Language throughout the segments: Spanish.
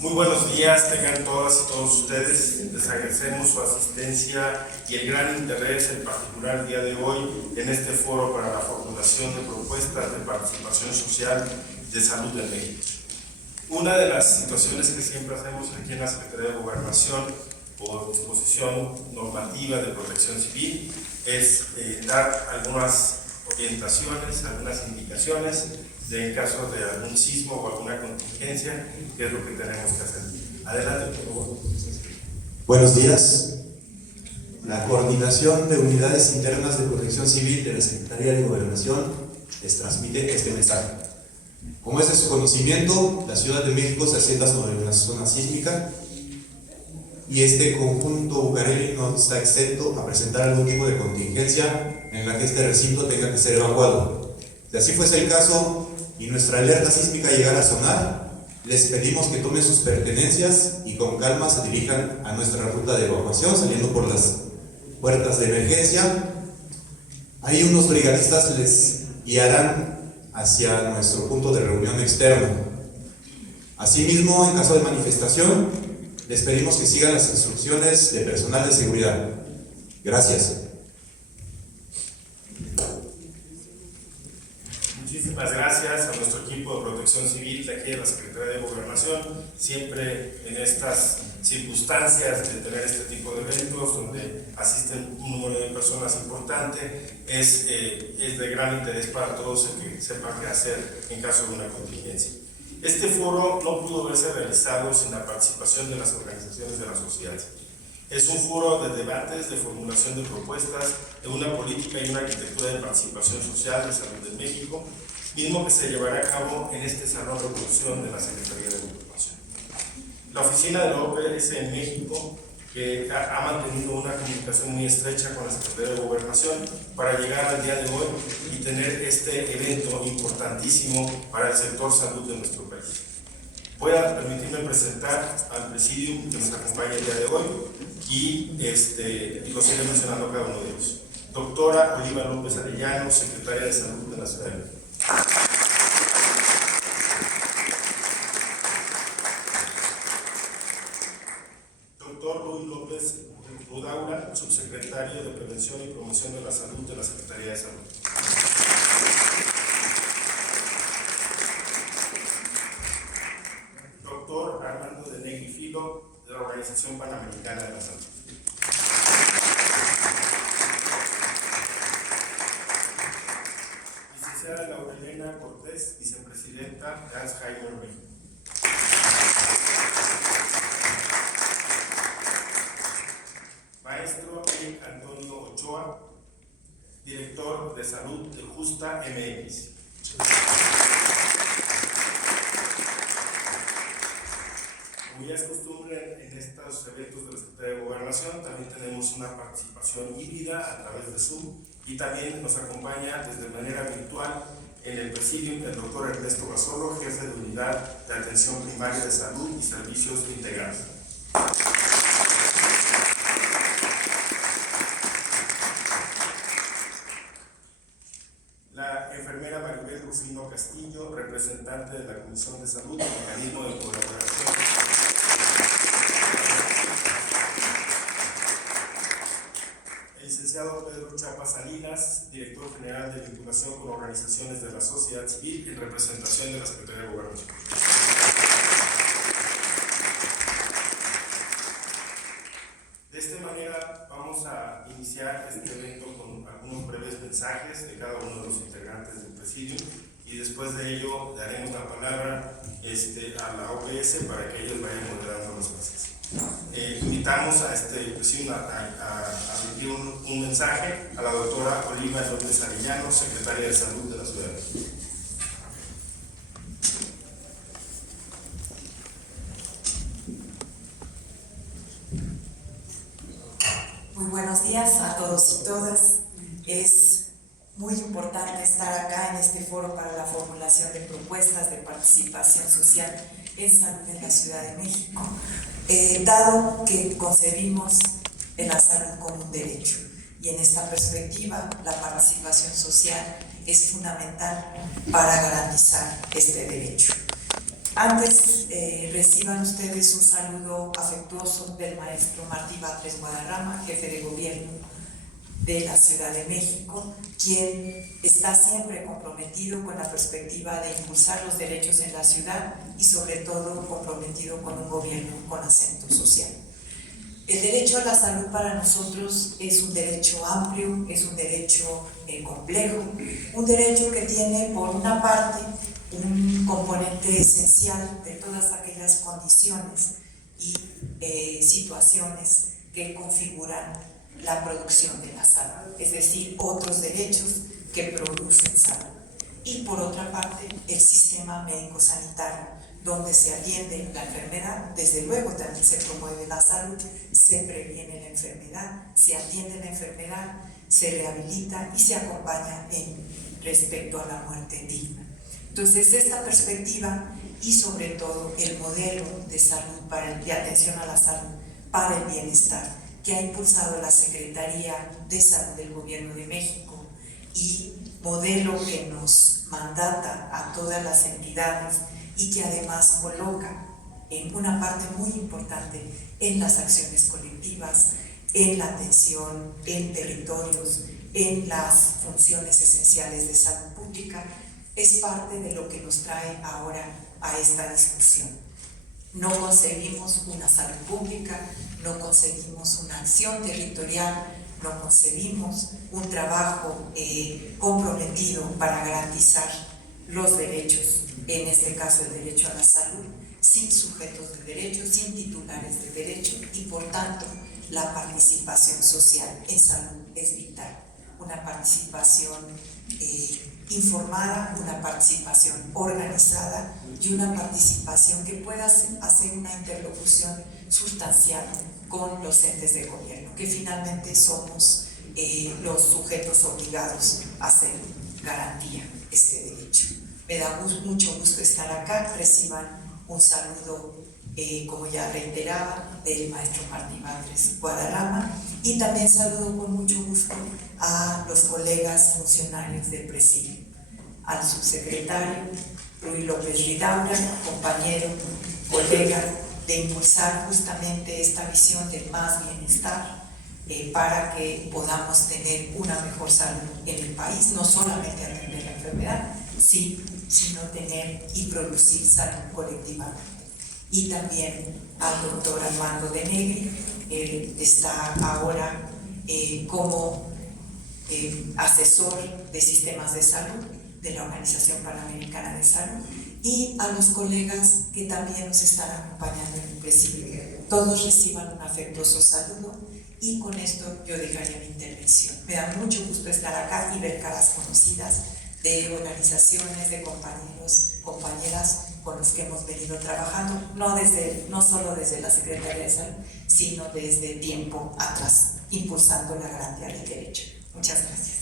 Muy buenos días, tengan todas y todos ustedes. Les agradecemos su asistencia y el gran interés, en particular el día de hoy, en este foro para la formulación de propuestas de participación social de salud en México. Una de las situaciones que siempre hacemos aquí en la Secretaría de Gobernación, por disposición normativa de protección civil, es dar algunas orientaciones, algunas indicaciones en caso de algún sismo o alguna contingencia, qué es lo que tenemos que hacer. Adelante, por favor. Buenos días. La Coordinación de Unidades Internas de Protección Civil de la Secretaría de Gobernación les transmite este mensaje. Como es de su conocimiento, la Ciudad de México se asienta sobre una zona sísmica y este conjunto bucareli no está exento a presentar algún tipo de contingencia en la que este recinto tenga que ser evacuado. Si así fuese el caso y nuestra alerta sísmica llegara a sonar, les pedimos que tomen sus pertenencias y con calma se dirijan a nuestra ruta de evacuación, saliendo por las puertas de emergencia. Ahí unos brigadistas les guiarán hacia nuestro punto de reunión externo. Asimismo, en caso de manifestación, les pedimos que sigan las instrucciones de personal de seguridad. Gracias. Muchísimas gracias a nuestro equipo de protección civil de aquí de la Secretaría de Gobernación. Siempre en estas circunstancias de tener este tipo de eventos donde asisten un número de personas importante, es de gran interés para todos el que sepa qué hacer en caso de una contingencia. Este foro no pudo verse realizado sin la participación de las organizaciones de la sociedad. Es un foro de debates, de formulación de propuestas, de una política y una arquitectura de participación social de salud en México, mismo que se llevará a cabo en este Salón de Producción de la Secretaría de Gobernación. La oficina de la OPS en México, que ha mantenido una comunicación muy estrecha con la Secretaría de Gobernación para llegar al día de hoy y tener este evento importantísimo para el sector salud de nuestro país. Voy a permitirme presentar al presidium que nos acompaña el día de hoy y los iré mencionando cada uno de ellos. Doctora Oliva López Arellano, Secretaria de Salud de la Ciudad de México. Doctor Luis López Rudaura, Subsecretario de Prevención y Promoción de la Salud de la Secretaría de Salud. Doctor Armando de Negri Filo, de la Organización Panamericana de la Salud. Licenciada Laurelena Cortés, Vicepresidenta de Alzheimer México. Maestro Eric Antonio Ochoa, Director de Salud de Justa MX. Como ya es costumbre en estos eventos de la Secretaría de Gobernación, también tenemos una participación híbrida a través de Zoom y también nos acompaña desde manera virtual en el presidium el doctor Ernesto Basolo, jefe de Unidad de Atención Primaria de Salud y Servicios Integrados. La enfermera Maribel Rufino Castillo, representante de la Comisión de Salud y Mecanismo de Colaboración. El licenciado Pedro Chapa Salinas, Director General de Vinculación con Organizaciones de la Sociedad Civil en representación de la Secretaría de Gobernación. De esta manera vamos a iniciar este evento con algunos breves mensajes de cada uno de los integrantes del presidio y después de ello daremos la palabra a la OPS para que ellos vayan moderando los mensajes. Invitamos a este presidio a emitir un mensaje a la doctora Oliva López Arellano, Secretaria de Salud de la Ciudad de México. Muy buenos días a todos y todas. Es muy importante estar acá en este foro para la formulación de propuestas de participación social en salud en la Ciudad de México, dado que concebimos en la salud como un derecho. Y en esta perspectiva, la participación social es fundamental para garantizar este derecho. Antes reciban ustedes un saludo afectuoso del maestro Martí Batres Guadarrama, jefe de gobierno de la Ciudad de México, quien está siempre comprometido con la perspectiva de impulsar los derechos en la ciudad y sobre todo comprometido con un gobierno con acento social. El derecho a la salud para nosotros es un derecho amplio, es un derecho complejo, un derecho que tiene por una parte un componente esencial de todas aquellas condiciones y situaciones que configuran la producción de la salud, es decir, otros derechos que producen salud. Y por otra parte, el sistema médico-sanitario, donde se atiende la enfermedad, desde luego también se promueve la salud, se previene la enfermedad, se atiende la enfermedad, se rehabilita y se acompaña respecto a la muerte digna. Entonces, esta perspectiva y sobre todo el modelo de salud de atención a la salud para el bienestar que ha impulsado la Secretaría de Salud del Gobierno de México y modelo que nos mandata a todas las entidades y que además coloca en una parte muy importante en las acciones colectivas, en la atención en territorios, en las funciones esenciales de salud pública, es parte de lo que nos trae ahora a esta discusión. No concebimos una salud pública, no concebimos una acción territorial, no concebimos un trabajo comprometido para garantizar los derechos, en este caso el derecho a la salud, sin sujetos de derecho, sin titulares de derecho y por tanto la participación social en salud es vital. Una participación informada, una participación organizada y una participación que pueda hacer una interlocución sustancial con los entes de gobierno, que finalmente somos los sujetos obligados a hacer garantía este derecho. Me da mucho gusto estar acá, reciban un saludo, como ya reiteraba, del maestro Martí Batres Guadarrama y también saludo con mucho gusto a los colegas funcionarios del presidio, al subsecretario Ruy López Ridaura, compañero, colega, de impulsar justamente esta visión del más bienestar para que podamos tener una mejor salud en el país, no solamente atender la enfermedad, sí, sino tener y producir salud colectivamente. Y también al doctor Armando de Negri, él está ahora como asesor de sistemas de salud de la Organización Panamericana de Salud, y a los colegas que también nos están acompañando en el presidio. Todos reciban un afectuoso saludo y con esto yo dejaría mi intervención. Me da mucho gusto estar acá y ver caras conocidas de organizaciones, de compañeros, compañeras con los que hemos venido trabajando, no solo desde la Secretaría de Salud, sino desde tiempo atrás, impulsando la garantía del derecho. Muchas gracias.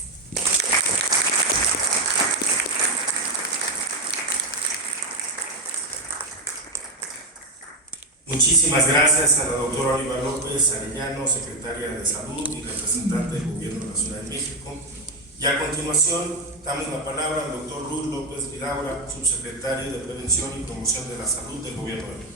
Muchísimas gracias a la doctora Oliva López Arellano, secretaria de Salud y representante del Gobierno de la Ciudad de México. Y a continuación damos la palabra al doctor Ruy López Ridaura, subsecretario de Prevención y Promoción de la Salud del Gobierno de México.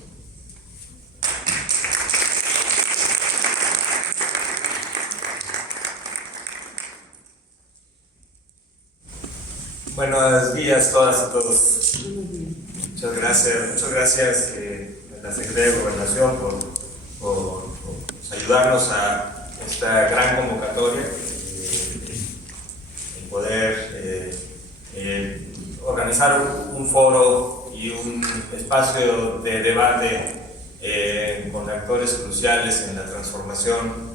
Buenos días a todas y todos. Muchas gracias a la Secretaría de Gobernación por ayudarnos a esta gran convocatoria y poder organizar un foro y un espacio de debate con actores cruciales en la transformación.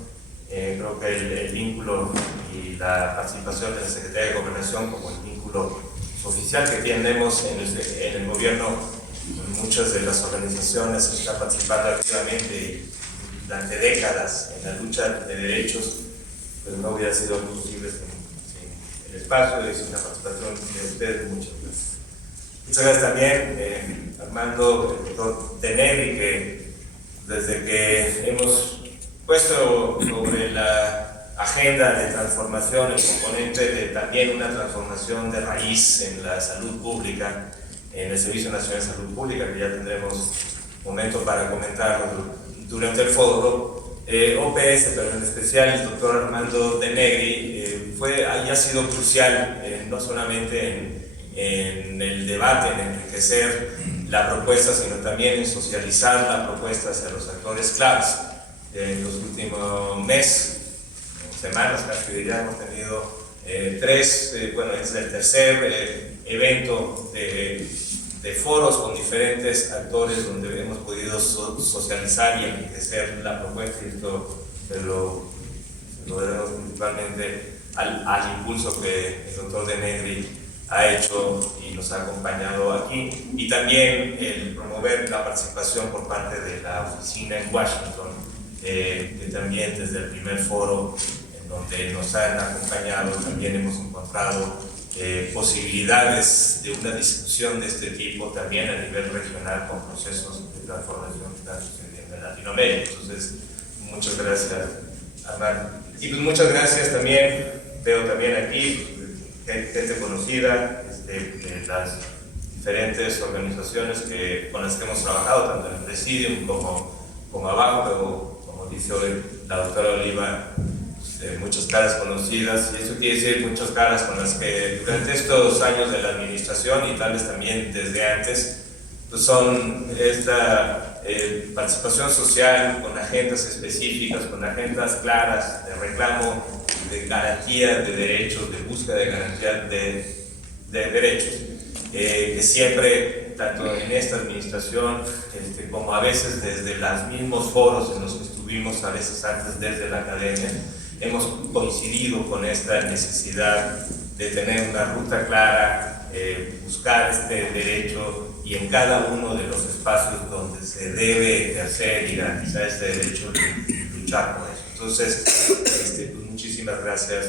Creo que el vínculo y la participación de la Secretaría de Gobernación como el vínculo oficial que tenemos en el gobierno. Muchas de las organizaciones que están participando activamente y durante décadas en la lucha de derechos, pues no hubiera sido posible sin el espacio y sin la participación de ustedes. Muchas gracias. Muchas gracias también, Armando, el doctor de Negri, que desde que hemos puesto sobre la agenda de transformación el componente de también una transformación de raíz en la salud pública, en el Servicio Nacional de Salud Pública, que ya tendremos momento para comentarlo durante el foro. OPS, pero en especial el doctor Armando de Negri, ha sido crucial, no solamente en el debate, en enriquecer la propuesta, sino también en socializar la propuesta hacia los actores claves. En los últimos meses, semanas, casi diría, hemos tenido tres, es el tercer evento de foros con diferentes actores donde hemos podido socializar y enriquecer la propuesta, y esto se lo debemos principalmente al impulso que el doctor de Negri ha hecho y nos ha acompañado aquí, y también el promover la participación por parte de la oficina en Washington, que también desde el primer foro en donde nos han acompañado también hemos encontrado posibilidades de una discusión de este tipo también a nivel regional con procesos de transformación que están sucediendo en Latinoamérica. Entonces, muchas gracias, Armando. Y pues muchas gracias también, veo también aquí gente conocida de las diferentes organizaciones con las que hemos trabajado, tanto en el Presidium como abajo, pero como dice hoy la doctora Oliva, muchas caras conocidas, y eso quiere decir muchas caras con las que durante estos años de la administración y tal vez también desde antes, pues son esta participación social con agendas específicas, con agendas claras de reclamo, de garantía de derechos, de búsqueda de garantía de derechos, que siempre, tanto en esta administración como a veces desde los mismos foros en los que estuvimos, a veces antes desde la academia, hemos coincidido con esta necesidad de tener una ruta clara, buscar este derecho, y en cada uno de los espacios donde se debe ejercer y garantizar este derecho, luchar por eso. Entonces, pues muchísimas gracias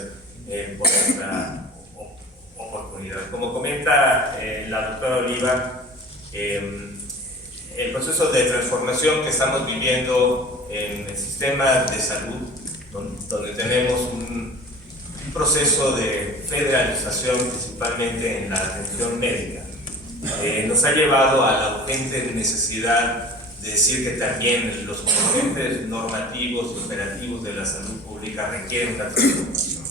por esta oportunidad. Como comenta la doctora Oliva, el proceso de transformación que estamos viviendo en el sistema de salud, donde tenemos un proceso de federalización principalmente en la atención médica, nos ha llevado a la urgente necesidad de decir que también los componentes normativos y operativos de la salud pública requieren una transformación.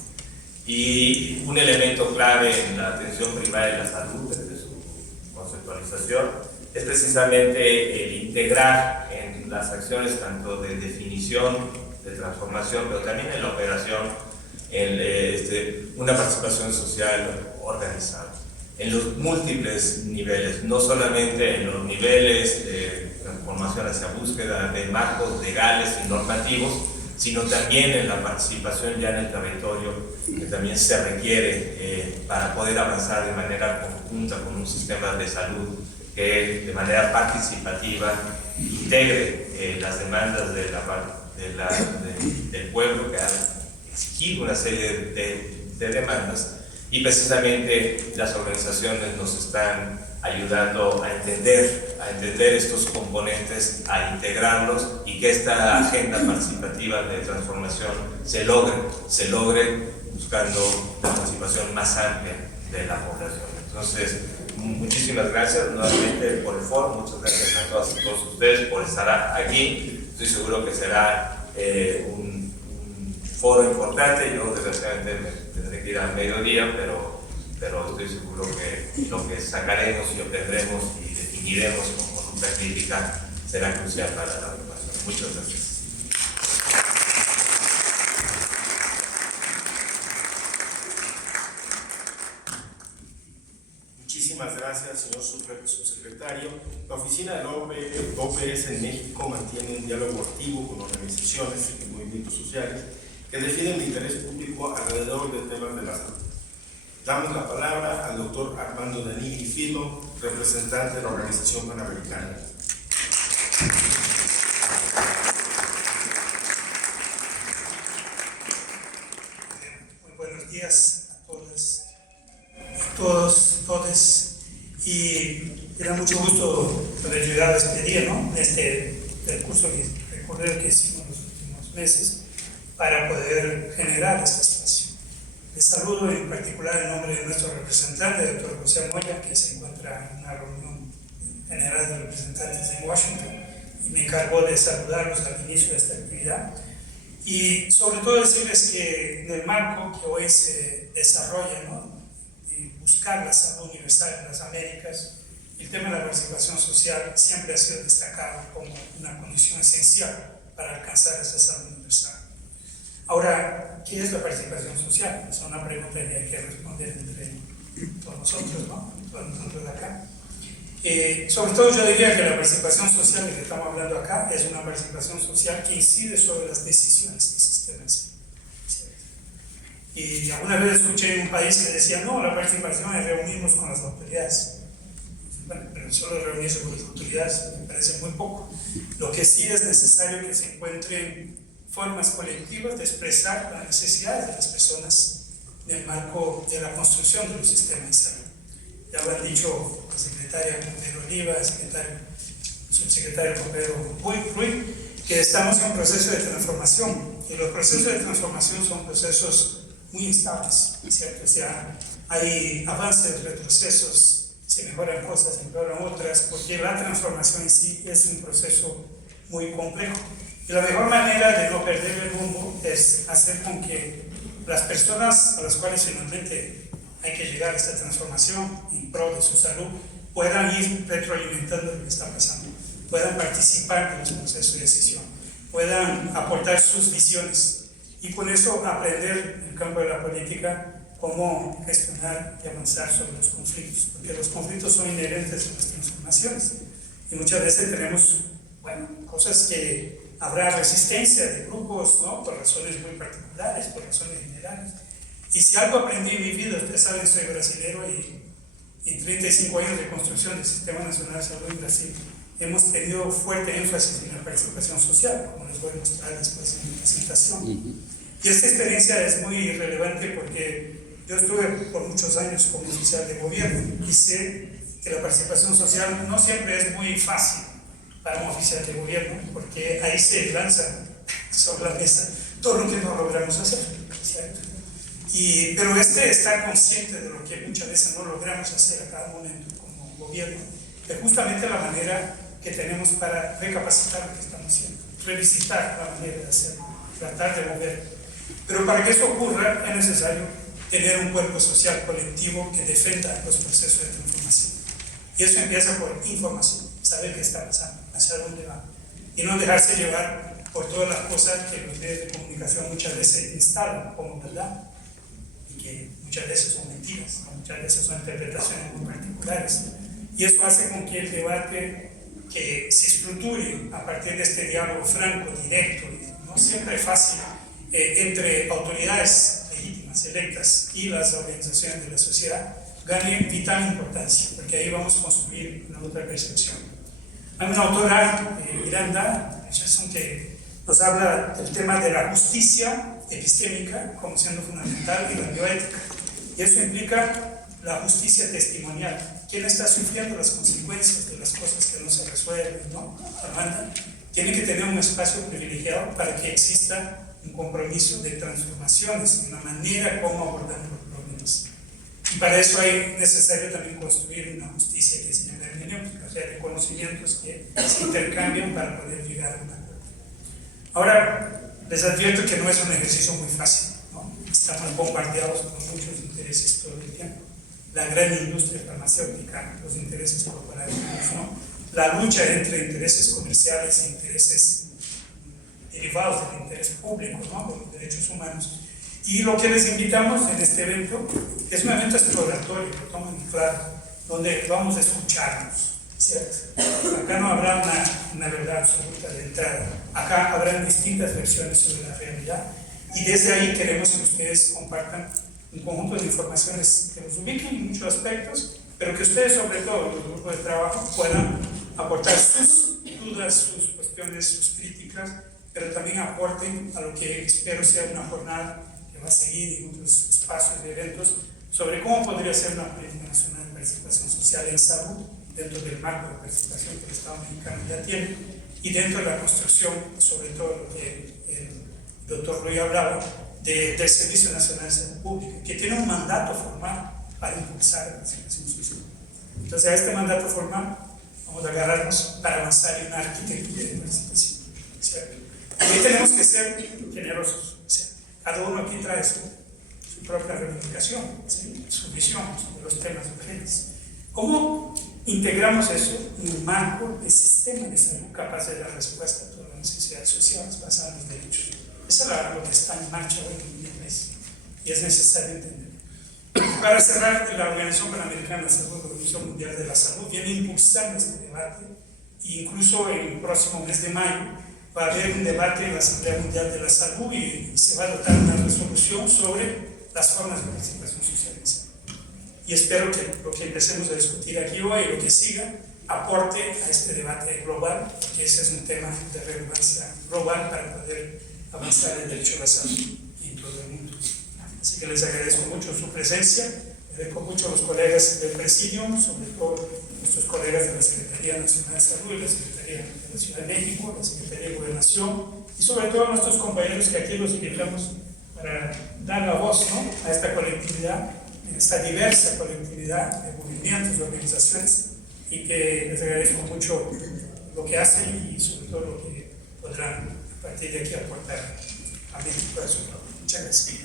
Y un elemento clave en la atención primaria de la salud, desde su conceptualización, es precisamente el integrar en las acciones tanto de definición, de transformación, pero también en la operación, una participación social organizada en los múltiples niveles, no solamente en los niveles de transformación hacia búsqueda de marcos legales y normativos, sino también en la participación ya en el territorio, que también se requiere para poder avanzar de manera conjunta con un sistema de salud que de manera participativa integre las demandas del pueblo, que ha exigido una serie de demandas, y precisamente las organizaciones nos están ayudando a entender estos componentes, a integrarlos, y que esta agenda participativa de transformación se logre buscando la participación más amplia de la población. Entonces, muchísimas gracias nuevamente por el foro, muchas gracias a todas y todos ustedes por estar aquí. Estoy seguro que será un foro importante. Yo desgraciadamente me tendré que ir al mediodía, pero estoy seguro que lo que sacaremos y obtendremos y definiremos como ruta crítica será crucial para la educación. Muchas gracias. Muchísimas gracias, señor subsecretario. La oficina del OPS en México mantiene un diálogo activo con organizaciones y movimientos sociales que defienden el interés público alrededor de temas de la salud. Damos la palabra al doctor Armando de Negri Filo, representante de la Organización Panamericana. Muy buenos días a todos, y me da mucho gusto poder llegar a este día, ¿no? Este percurso recorrer que hicimos los últimos meses para poder generar este espacio. Les saludo en particular en nombre de nuestro representante, el doctor José Moya, que se encuentra en una reunión general de representantes en Washington y me encargó de saludarlos al inicio de esta actividad. Y sobre todo decirles que en el marco que hoy se desarrolla, ¿no?, de buscar la salud universal en las Américas, el tema de la participación social siempre ha sido destacado como una condición esencial para alcanzar esa salud universal. Ahora, ¿qué es la participación social? Es una pregunta que hay que responder entre todos nosotros, ¿no? Todos nosotros de acá. Sobre todo yo diría que la participación social de que estamos hablando acá es una participación social que incide sobre las decisiones que existen en sí. Y alguna vez escuché en un país que decía, no, la participación es reunirnos con las autoridades. Bueno, pero solo reunirse con las autoridades me parece muy poco. Lo que sí es necesario que se encuentren formas colectivas de expresar las necesidades de las personas en el marco de la construcción de los sistemas de salud. Ya lo han dicho la secretaria Pedro Oliva, el subsecretario Pedro Ruiz, que estamos en un proceso de transformación, y los procesos de transformación son procesos muy instables, ¿cierto? O sea, hay avances, retrocesos, se mejoran cosas, se mejoran otras, porque la transformación en sí es un proceso muy complejo. Y la mejor manera de no perder el rumbo es hacer con que las personas a las cuales finalmente hay que llegar a esta transformación en pro de su salud puedan ir retroalimentando lo que está pasando, puedan participar de los procesos de decisión, puedan aportar sus visiones y con eso aprender en el campo de la política cómo gestionar y avanzar sobre los conflictos, porque los conflictos son inherentes a las transformaciones y muchas veces tenemos, bueno, cosas que habrá resistencia de grupos, ¿no?, por razones muy particulares, por razones generales. Y si algo aprendí en mi vida, ustedes saben, soy brasilero y en 35 años de construcción del Sistema Nacional de Salud en Brasil hemos tenido fuerte énfasis en la participación social, como les voy a mostrar después en mi presentación. Y esta experiencia es muy relevante porque yo estuve por muchos años como oficial de gobierno y sé que la participación social no siempre es muy fácil para un oficial de gobierno, porque ahí se lanza sobre la mesa todo lo que no logramos hacer, ¿cierto? Pero estar consciente de lo que muchas veces no logramos hacer a cada momento como gobierno es justamente la manera que tenemos para recapacitar lo que estamos haciendo, revisitar la manera de hacerlo, tratar de mover. Pero para que eso ocurra es necesario tener un cuerpo social colectivo que defenda los procesos de transformación. Y eso empieza por información, saber qué está pasando, hacia dónde va, y no dejarse llevar por todas las cosas que los medios de comunicación muchas veces instalan como verdad, y que muchas veces son mentiras, muchas veces son interpretaciones muy particulares. Y eso hace con que el debate que se estructure a partir de este diálogo franco, directo, no siempre fácil, entre autoridades legítimas, electas, y las organizaciones de la sociedad, gane vital importancia, porque ahí vamos a construir una otra percepción. Hay una autora, Miranda Richardson, que nos habla del tema de la justicia epistémica como siendo fundamental y la bioética. Y eso implica la justicia testimonial. ¿Quién está sufriendo las consecuencias de las cosas que no se resuelven, ¿no? Amanda tiene que tener un espacio privilegiado para que exista un compromiso de transformaciones, una manera como abordamos los problemas. Y para eso es necesario también construir una justicia que se llama hermenéutica, o sea, de conocimientos que se intercambian para poder llegar a un acuerdo. Ahora, les advierto que no es un ejercicio muy fácil, ¿no? Estamos bombardeados por muchos intereses todo el tiempo. La gran industria farmacéutica, los intereses corporativos, ¿no? La lucha entre intereses comerciales e intereses derivados del interés público, ¿no?, de los derechos humanos. Y lo que les invitamos en este evento es un evento exploratorio, lo tomo muy claro, donde vamos a escucharnos, ¿cierto? Acá no habrá una verdad absoluta de entrada, acá habrán distintas versiones sobre la realidad y desde ahí queremos que ustedes compartan un conjunto de informaciones que nos ubiquen en muchos aspectos, pero que ustedes, sobre todo los grupos de trabajo, puedan aportar sus dudas, sus cuestiones, sus críticas, pero también aporten a lo que espero sea una jornada que va a seguir en otros espacios de eventos sobre cómo podría ser una política nacional de participación social en salud dentro del marco de participación que el Estado mexicano ya tiene y dentro de la construcción, sobre todo lo que el doctor Ruiz hablaba, del Servicio Nacional de Salud Pública, que tiene un mandato formal para impulsar la participación social. Entonces, a este mandato formal vamos a agarrarnos para avanzar en una arquitectura de participación, ¿cierto? Y tenemos que ser generosos, ¿cierto? Cada uno aquí trae su propia reivindicación, ¿sí? Su visión sobre los temas urgentes. ¿Cómo integramos eso en un marco de sistema de salud capaz de dar respuesta a todas las necesidades sociales basadas en los derechos? Eso es lo que está en marcha hoy en el país y es necesario entender. Para cerrar, la Organización Panamericana de la Salud, la Organización Mundial de la Salud, viene impulsando este debate e incluso en el próximo mes de mayo va a haber un debate en la Asamblea Mundial de la Salud y se va a adoptar una resolución sobre las formas de participación social en salud. Y espero que lo que empecemos a discutir aquí hoy y lo que siga aporte a este debate global, porque ese es un tema de relevancia global para poder avanzar en el derecho a la salud en todo el mundo. Así que les agradezco mucho su presencia, agradezco mucho a los colegas del Presidium, sobre todo nuestros colegas de la Secretaría Nacional de Salud y la Secretaría de la Ciudad de México, la Secretaría de Gobernación y sobre todo a nuestros compañeros que aquí los invitamos para dar la voz, ¿no?, a esta colectividad, esta diversa colectividad de movimientos, de organizaciones, y que les agradezco mucho lo que hacen y sobre todo lo que podrán a partir de aquí aportar a México a su pueblo. Muchas gracias.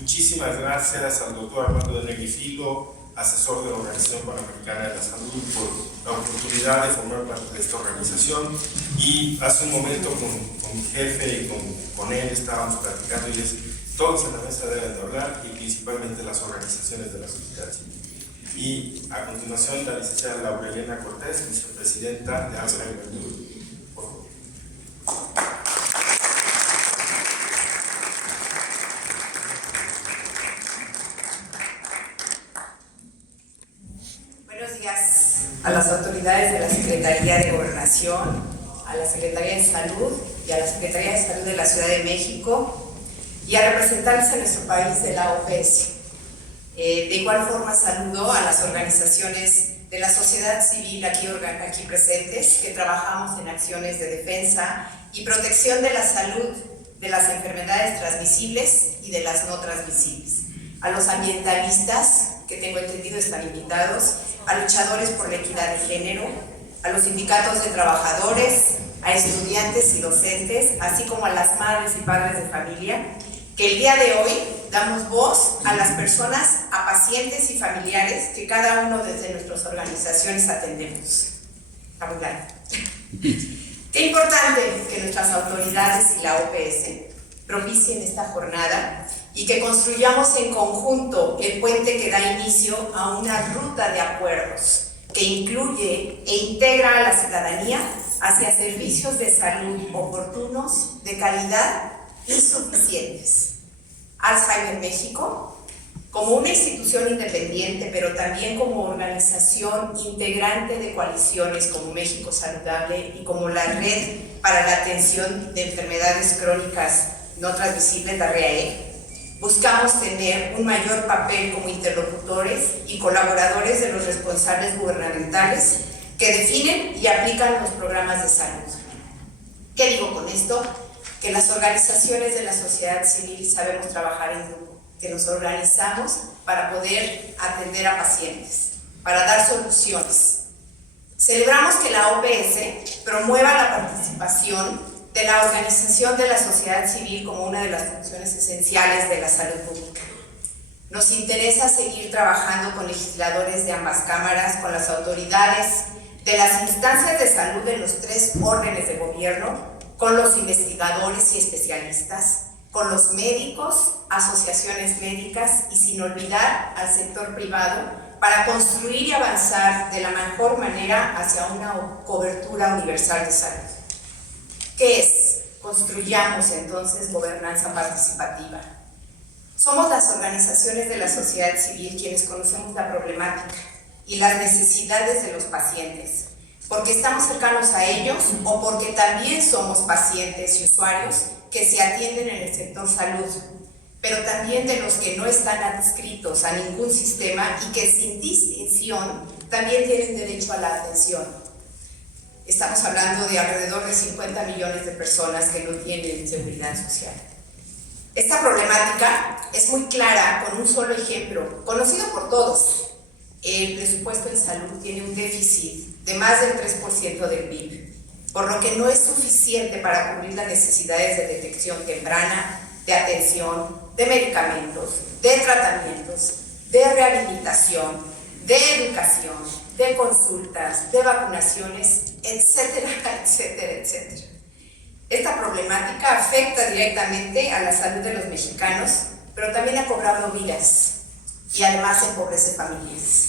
Muchísimas gracias al doctor Armando de Negri-Filo, asesor de la Organización Panamericana de la Salud, por la oportunidad de formar parte de esta organización. Y hace un momento con mi jefe y con él estábamos platicando y todos en la mesa deben de hablar, y principalmente las organizaciones de la sociedad civil. Y a continuación la licenciada Laurelena Cortés, vicepresidenta de Alzheimer. Por favor. Buenos días a las autoridades de la Secretaría de Gobernación, a la Secretaría de Salud y a la Secretaría de Salud de la Ciudad de México y a representantes de nuestro país de la OPS. De igual forma saludo a las organizaciones de la sociedad civil aquí presentes que trabajamos en acciones de defensa y protección de la salud, de las enfermedades transmisibles y de las no transmisibles. A los ambientalistas, que tengo entendido están invitados, a luchadores por la equidad de género, a los sindicatos de trabajadores, a estudiantes y docentes, así como a las madres y padres de familia, que el día de hoy damos voz a las personas, a pacientes y familiares que cada uno desde nuestras organizaciones atendemos. Está muy claro. Qué importante que nuestras autoridades y la OPS propicien esta jornada y que construyamos en conjunto el puente que da inicio a una ruta de acuerdos que incluye e integra a la ciudadanía hacia servicios de salud oportunos, de calidad y suficientes. Alzheimer México, como una institución independiente, pero también como organización integrante de coaliciones como México Saludable y como la Red para la Atención de Enfermedades Crónicas No Transmisibles, la REAE, buscamos tener un mayor papel como interlocutores y colaboradores de los responsables gubernamentales que definen y aplican los programas de salud. ¿Qué digo con esto? Que las organizaciones de la sociedad civil sabemos trabajar en grupo, que nos organizamos para poder atender a pacientes, para dar soluciones. Celebramos que la OPS promueva la participación de la organización de la sociedad civil como una de las funciones esenciales de la salud pública. Nos interesa seguir trabajando con legisladores de ambas cámaras, con las autoridades de las instancias de salud de los 3 órdenes de gobierno, con los investigadores y especialistas, con los médicos, asociaciones médicas y sin olvidar al sector privado para construir y avanzar de la mejor manera hacia una cobertura universal de salud. ¿Qué es? Construyamos entonces gobernanza participativa. Somos las organizaciones de la sociedad civil quienes conocemos la problemática y las necesidades de los pacientes, porque estamos cercanos a ellos o porque también somos pacientes y usuarios que se atienden en el sector salud, pero también de los que no están adscritos a ningún sistema y que sin distinción también tienen derecho a la atención. Estamos hablando de alrededor de 50 millones de personas que no tienen seguridad social. Esta problemática es muy clara con un solo ejemplo, conocido por todos. El presupuesto en salud tiene un déficit de más del 3% del PIB, por lo que no es suficiente para cubrir las necesidades de detección temprana, de atención, de medicamentos, de tratamientos, de rehabilitación, de educación, de consultas, de vacunaciones, etcétera, etcétera, etcétera. Esta problemática afecta directamente a la salud de los mexicanos, pero también ha cobrado vidas y además empobrece familias.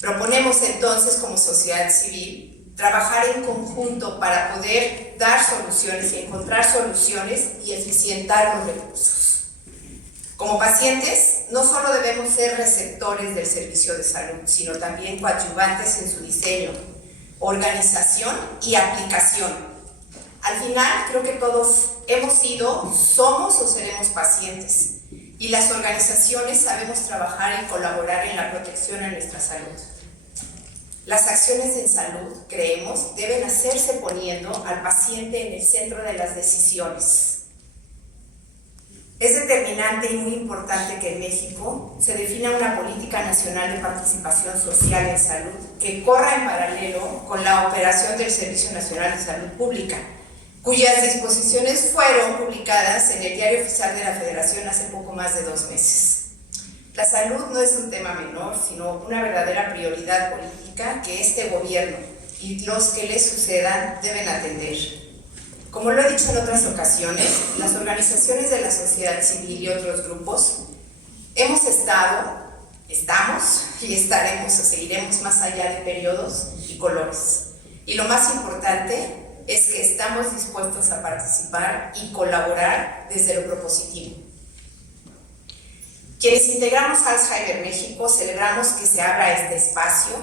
Proponemos entonces como sociedad civil trabajar en conjunto para poder dar soluciones y encontrar soluciones y eficientar los recursos. Como pacientes, no solo debemos ser receptores del servicio de salud, sino también coadyuvantes en su diseño, organización y aplicación. Al final, creo que todos hemos sido, somos o seremos pacientes, y las organizaciones sabemos trabajar y colaborar en la protección a nuestra salud. Las acciones en salud, creemos, deben hacerse poniendo al paciente en el centro de las decisiones. Es determinante y muy importante que en México se defina una política nacional de participación social en salud que corra en paralelo con la operación del Servicio Nacional de Salud Pública, cuyas disposiciones fueron publicadas en el Diario Oficial de la Federación hace poco más de 2 meses. La salud no es un tema menor, sino una verdadera prioridad política que este gobierno y los que le sucedan deben atender. Como lo he dicho en otras ocasiones, las organizaciones de la sociedad civil y otros grupos hemos estado, estamos y estaremos o seguiremos más allá de periodos y colores. Y lo más importante es que estamos dispuestos a participar y colaborar desde lo propositivo. Quienes integramos Alzheimer México celebramos que se abra este espacio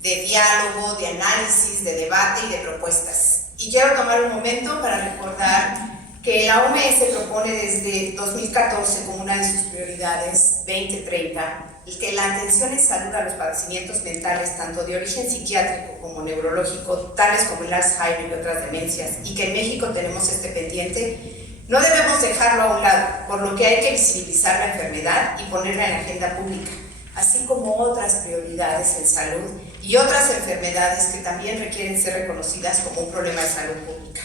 de diálogo, de análisis, de debate y de propuestas. Y quiero tomar un momento para recordar que la OMS propone desde 2014 como una de sus prioridades 2030 el que la atención en salud a los padecimientos mentales, tanto de origen psiquiátrico como neurológico, tales como el Alzheimer y otras demencias, y que en México tenemos este pendiente, no debemos dejarlo a un lado, por lo que hay que visibilizar la enfermedad y ponerla en la agenda pública, así como otras prioridades en salud y otras enfermedades que también requieren ser reconocidas como un problema de salud pública.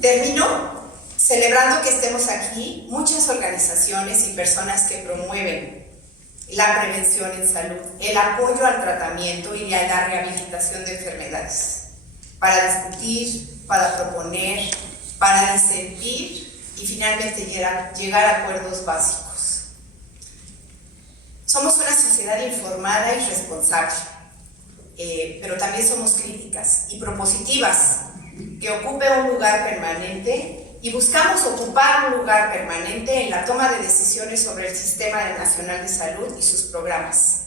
Termino celebrando que estemos aquí muchas organizaciones y personas que promueven la prevención en salud, el apoyo al tratamiento y a la rehabilitación de enfermedades, para discutir, para proponer, para disentir y finalmente llegar a acuerdos básicos. Somos una sociedad informada y responsable, pero también somos críticas y propositivas, que ocupe un lugar permanente y buscamos ocupar un lugar permanente en la toma de decisiones sobre el Sistema Nacional de Salud y sus programas.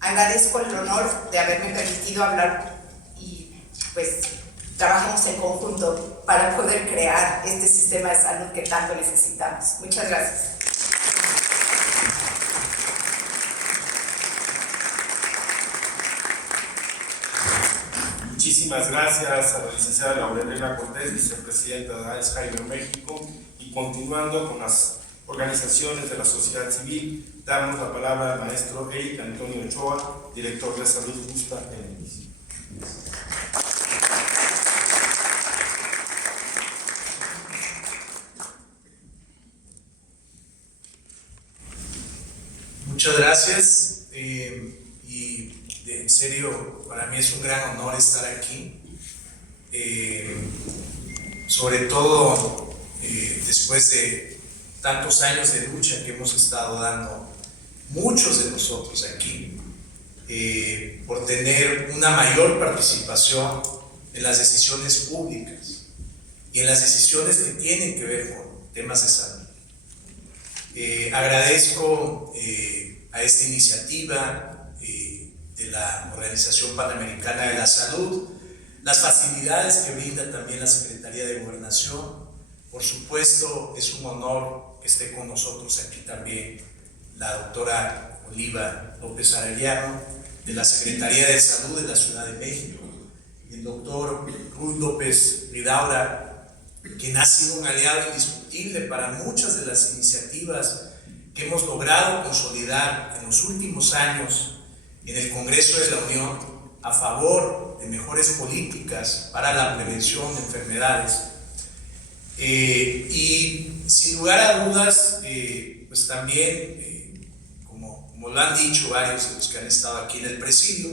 Agradezco el honor de haberme permitido hablar y pues trabajemos en conjunto para poder crear este sistema de salud que tanto necesitamos. Muchas gracias. Muchísimas gracias a la licenciada Laurelena Cortés, vicepresidenta de Alzheimer México, y continuando con las organizaciones de la sociedad civil, damos la palabra al maestro Eric Antonio Ochoa, director de Salud Justa en el IMSS. Muchas gracias y en serio para mí es un gran honor estar aquí, sobre todo después de tantos años de lucha que hemos estado dando muchos de nosotros aquí, por tener una mayor participación en las decisiones públicas y en las decisiones que tienen que ver con temas de salud. Agradezco a esta iniciativa de la Organización Panamericana de la Salud las facilidades que brinda también la Secretaría de Gobernación Por supuesto, es un honor que esté con nosotros aquí también la doctora Oliva López Arellano, de la Secretaría de Salud de la Ciudad de México, y el doctor Ruy López Ridaura, quien ha sido un aliado indiscutible para muchas de las iniciativas que hemos logrado consolidar en los últimos años en el Congreso de la Unión a favor de mejores políticas para la prevención de enfermedades. Y sin lugar a dudas, pues también, como lo han dicho varios de los que han estado aquí en el presidio,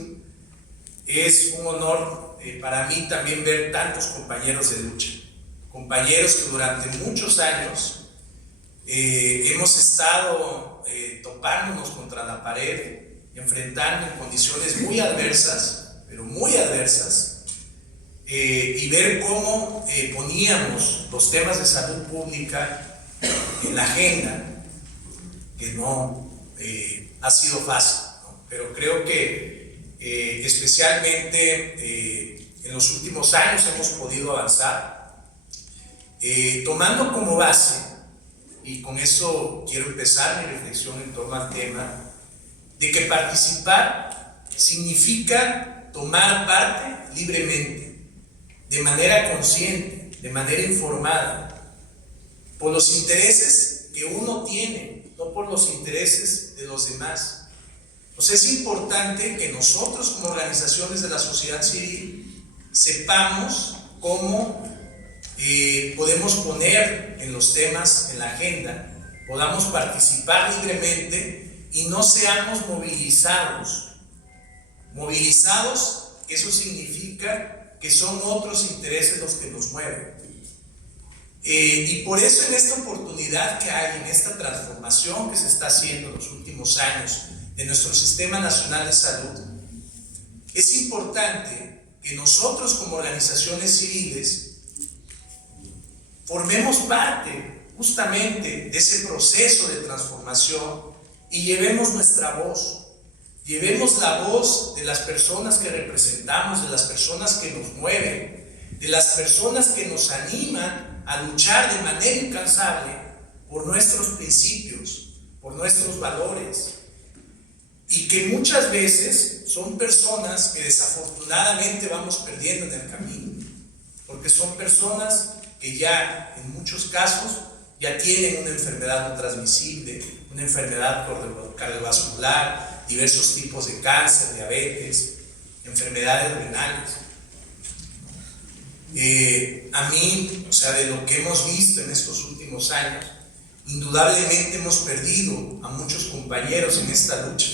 es un honor para mí también ver tantos compañeros de lucha, compañeros que durante muchos años hemos estado topándonos contra la pared, enfrentando en condiciones muy adversas, pero muy adversas, y ver cómo poníamos los temas de salud pública en la agenda, que no ha sido fácil, ¿no? Pero creo que especialmente en los últimos años hemos podido avanzar, tomando como base, y con eso quiero empezar mi reflexión en torno al tema, de que participar significa tomar parte libremente, de manera consciente, de manera informada, por los intereses que uno tiene, no por los intereses de los demás. Entonces es importante que nosotros como organizaciones de la sociedad civil sepamos cómo podemos poner en los temas en la agenda, podamos participar libremente y no seamos movilizados. Movilizados, eso significa que son otros intereses los que nos mueven. Y por eso en esta oportunidad que hay, en esta transformación que se está haciendo en los últimos años de nuestro Sistema Nacional de Salud, es importante que nosotros como organizaciones civiles formemos parte justamente de ese proceso de transformación y llevemos nuestra voz, llevemos la voz de las personas que representamos, de las personas que nos mueven, de las personas que nos animan a luchar de manera incansable por nuestros principios, por nuestros valores, y que muchas veces son personas que desafortunadamente vamos perdiendo en el camino, porque son personas que ya en muchos casos ya tienen una enfermedad no transmisible, una enfermedad cardiovascular, diversos tipos de cáncer, diabetes, enfermedades renales. A mí, o sea, de lo que hemos visto en estos últimos años, indudablemente hemos perdido a muchos compañeros en esta lucha,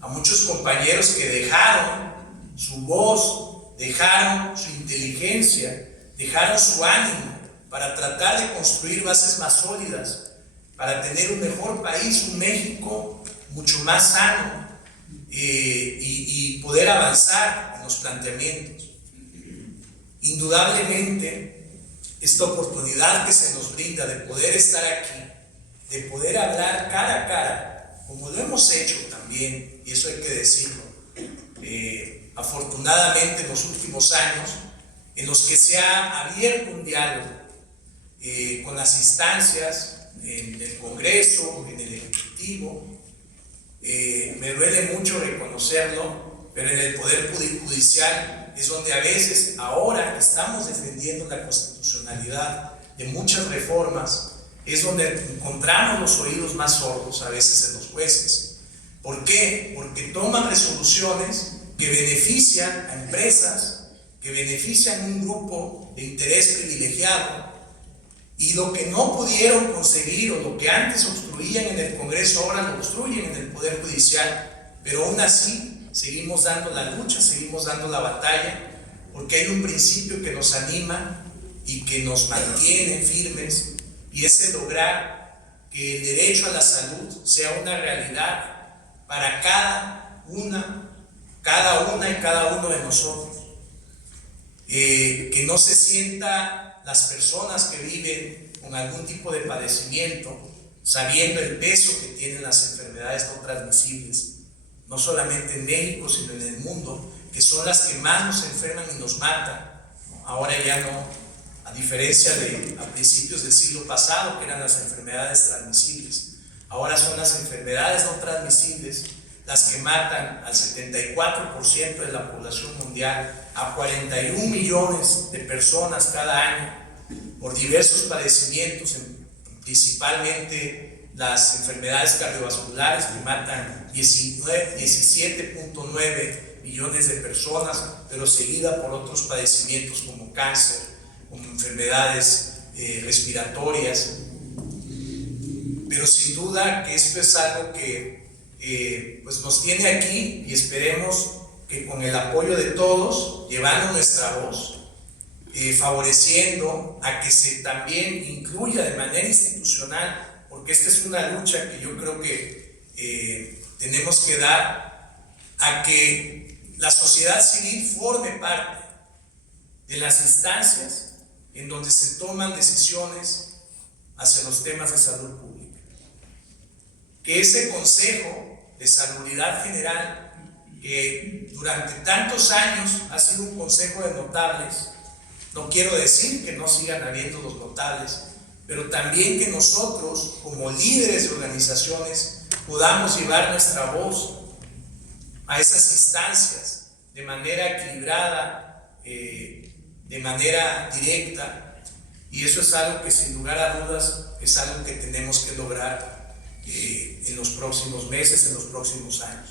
a muchos compañeros que dejaron su voz, dejaron su inteligencia, dejaron su ánimo para tratar de construir bases más sólidas, para tener un mejor país, un México mucho más sano, y poder avanzar en los planteamientos. Indudablemente, esta oportunidad que se nos brinda de poder estar aquí, de poder hablar cara a cara, como lo hemos hecho también, y eso hay que decirlo, afortunadamente en los últimos años, en los que se ha abierto un diálogo con las instancias, en el Congreso, en el Ejecutivo. Me duele mucho reconocerlo, pero en el Poder Judicial es donde a veces, ahora que estamos defendiendo la constitucionalidad de muchas reformas, es donde encontramos los oídos más sordos a veces en los jueces. ¿Por qué? Porque toman resoluciones que benefician a empresas, que benefician a un grupo de interés privilegiado, y lo que no pudieron conseguir o lo que antes obstruían en el Congreso ahora lo obstruyen en el Poder Judicial, pero aún así seguimos dando la lucha, seguimos dando la batalla, porque hay un principio que nos anima y que nos mantiene firmes, y es el lograr que el derecho a la salud sea una realidad para cada una y cada uno de nosotros. Que no se sienta las personas que viven con algún tipo de padecimiento, sabiendo el peso que tienen las enfermedades no transmisibles, no solamente en México, sino en el mundo, que son las que más nos enferman y nos matan. Ahora ya no a diferencia de a principios del siglo pasado, que eran las enfermedades transmisibles. Ahora son las enfermedades no transmisibles las que matan al 74% de la población mundial, a 41 millones de personas cada año, por diversos padecimientos, principalmente las enfermedades cardiovasculares, que matan 17.9 millones de personas, pero seguida por otros padecimientos como cáncer, como enfermedades respiratorias. Pero sin duda que esto es algo que pues nos tiene aquí, y esperemos que con el apoyo de todos, llevando nuestra voz, favoreciendo a que se también incluya de manera institucional, porque esta es una lucha que yo creo que tenemos que dar, a que la sociedad civil forme parte de las instancias en donde se toman decisiones hacia los temas de salud pública. Que ese Consejo de Salubridad General, que durante tantos años ha sido un consejo de notables, no quiero decir que no sigan habiendo los notables, pero también que nosotros, como líderes de organizaciones, podamos llevar nuestra voz a esas instancias de manera equilibrada, de manera directa, y eso es algo que sin lugar a dudas es algo que tenemos que lograr en los próximos meses, en los próximos años.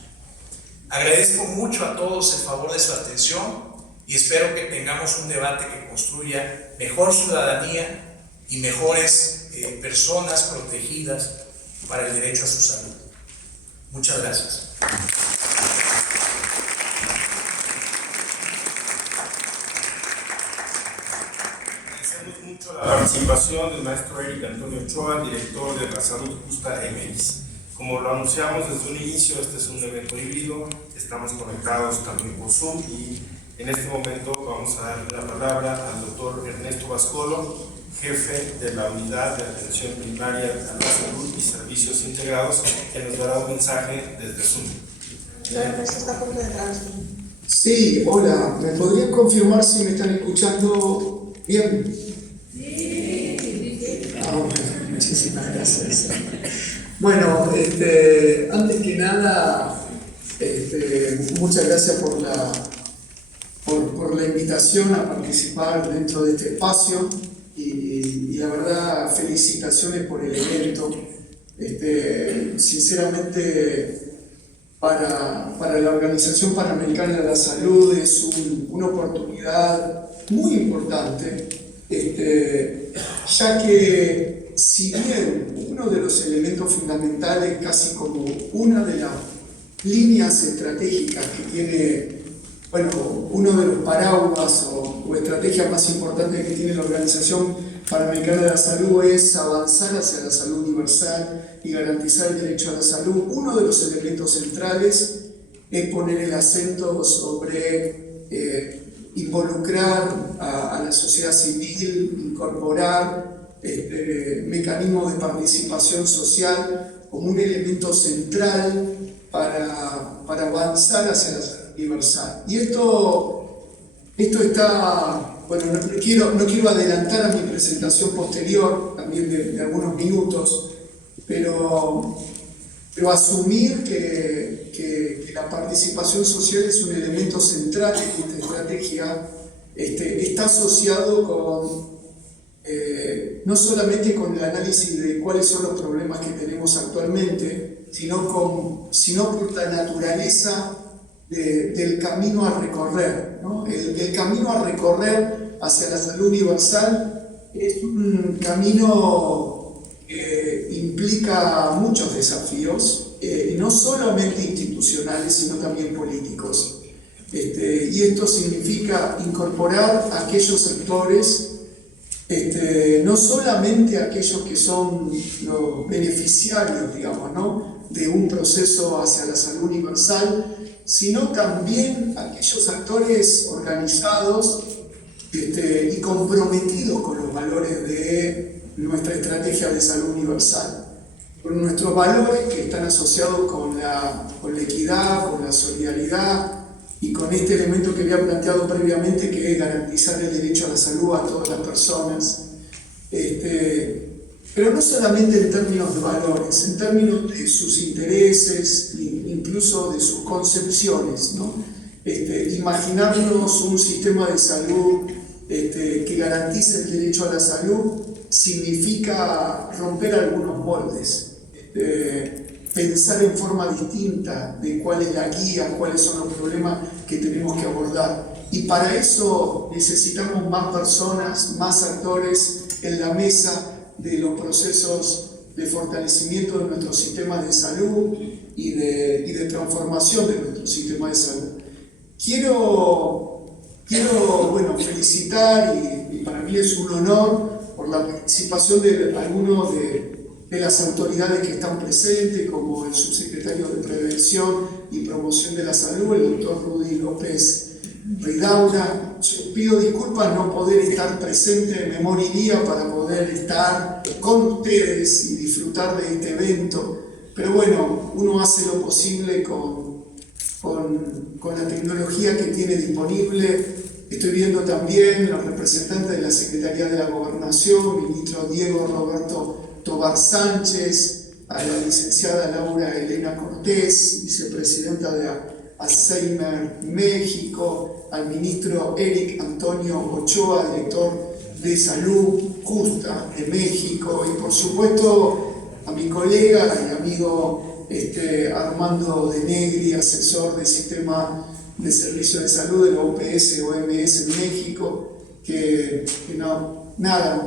Agradezco mucho a todos el favor de su atención y espero que tengamos un debate que construya mejor ciudadanía y mejores personas protegidas para el derecho a su salud. Muchas gracias. Agradecemos mucho la participación del maestro Eric Antonio Ochoa, director de la Salud Justa MX. Como lo anunciamos desde un inicio, este es un evento híbrido, estamos conectados también por Zoom, y en este momento vamos a dar la palabra al doctor Ernesto Bascolo, jefe de la Unidad de Atención Primaria a la Salud y Servicios Integrados, que nos dará un mensaje desde Zoom. Sí, hola, ¿me podrían confirmar si me están escuchando bien? Sí. Bueno, muchísimas gracias. Bueno, antes que nada, muchas gracias por la invitación a participar dentro de este espacio y la verdad, felicitaciones por el evento. Sinceramente, para la Organización Panamericana de la Salud es una oportunidad muy importante, ya que si bien uno de los elementos fundamentales, casi como una de las líneas estratégicas que tiene, uno de los paraguas o estrategias más importantes que tiene la Organización Panamericana de la Salud es avanzar hacia la salud universal y garantizar el derecho a la salud, uno de los elementos centrales es poner el acento sobre involucrar a la sociedad civil, incorporar mecanismos de participación social como un elemento central para avanzar hacia la salud universal. Y esto está, no quiero adelantar a mi presentación posterior, también de algunos minutos, pero asumir que la participación social es un elemento central de esta estrategia, está asociado con no solamente con el análisis de cuáles son los problemas que tenemos actualmente, sino por la naturaleza del camino a recorrer, ¿no? El camino a recorrer hacia la salud universal es un camino que implica muchos desafíos, no solamente institucionales, sino también políticos. Y esto significa incorporar a aquellos sectores, no solamente aquellos que son los beneficiarios, digamos, ¿no?, de un proceso hacia la salud universal, sino también aquellos actores organizados y comprometidos con los valores de nuestra estrategia de salud universal, con nuestros valores que están asociados con la equidad, con la solidaridad y con este elemento que había planteado previamente, que es garantizar el derecho a la salud a todas las personas. Pero no solamente en términos de valores, en términos de sus intereses, incluso de sus concepciones, ¿no? Imaginarnos un sistema de salud que garantice el derecho a la salud significa romper algunos moldes, pensar en forma distinta de cuál es la guía, cuáles son los problemas que tenemos que abordar. Y para eso necesitamos más personas, más actores en la mesa de los procesos de fortalecimiento de nuestro sistema de salud y de transformación de nuestro sistema de salud. Quiero felicitar, y para mí es un honor, por la participación de algunos de las autoridades que están presentes, como el subsecretario de Prevención y Promoción de la Salud, el doctor Rudy López Ridaura. Yo pido disculpas no poder estar presente, me moriría para poder estar con ustedes y disfrutar de este evento, pero bueno, uno hace lo posible con la tecnología que tiene disponible. Estoy viendo también los representantes de la Secretaría de la Gobernación, ministro Diego Roberto Tobar Sánchez, a la licenciada Laura Elena Cortés, vicepresidenta de Alzheimer México, al ministro Eric Antonio Ochoa, director de Salud Justa de México, y por supuesto a mi colega y amigo Armando de Negri, asesor del Sistema de Servicio de Salud de la OMS en México,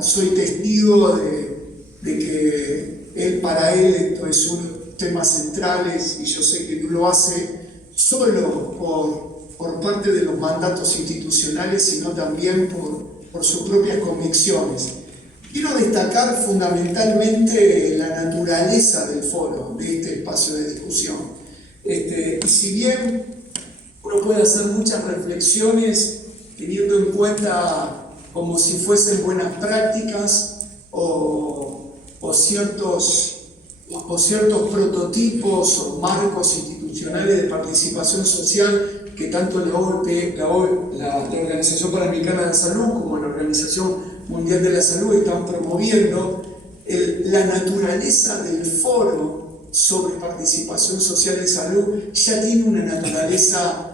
soy testigo de que para él esto es uno de los temas centrales, y yo sé que no lo hace solo por parte de los mandatos institucionales, sino también por sus propias convicciones. Quiero destacar fundamentalmente la naturaleza del foro, de este espacio de discusión. Y si bien uno puede hacer muchas reflexiones teniendo en cuenta como si fuesen buenas prácticas o ciertos prototipos o marcos institucionales de participación social que tanto la Organización Panamericana de la Salud como la Organización Mundial de la Salud están promoviendo. La naturaleza del foro sobre participación social en salud ya tiene una naturaleza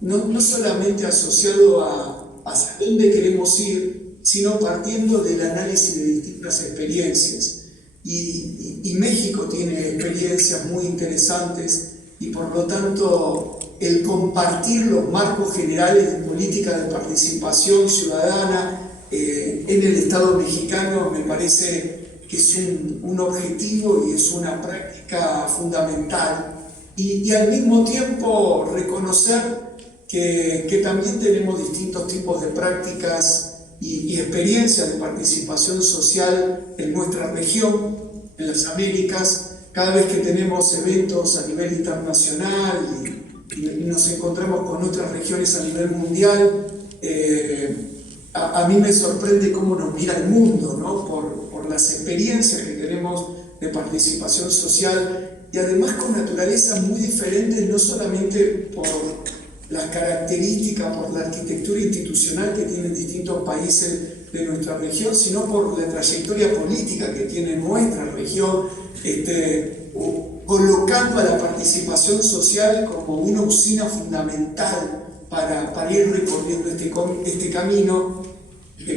no solamente asociado a hacia dónde queremos ir, sino partiendo del análisis de distintas experiencias. Y México tiene experiencias muy interesantes, y por lo tanto el compartir los marcos generales de política de participación ciudadana en el Estado mexicano me parece que es un objetivo y es una práctica fundamental. Y al mismo tiempo reconocer que también tenemos distintos tipos de prácticas y experiencias de participación social en nuestra región, en las Américas. Cada vez que tenemos eventos a nivel internacional y nos encontramos con otras regiones a nivel mundial, a mí me sorprende cómo nos mira el mundo, ¿no? por las experiencias que tenemos de participación social, y además con naturalezas muy diferentes, no solamente por las características, por la arquitectura institucional que tienen distintos países de nuestra región, sino por la trayectoria política que tiene nuestra región, colocando a la participación social como una usina fundamental para ir recorriendo este camino.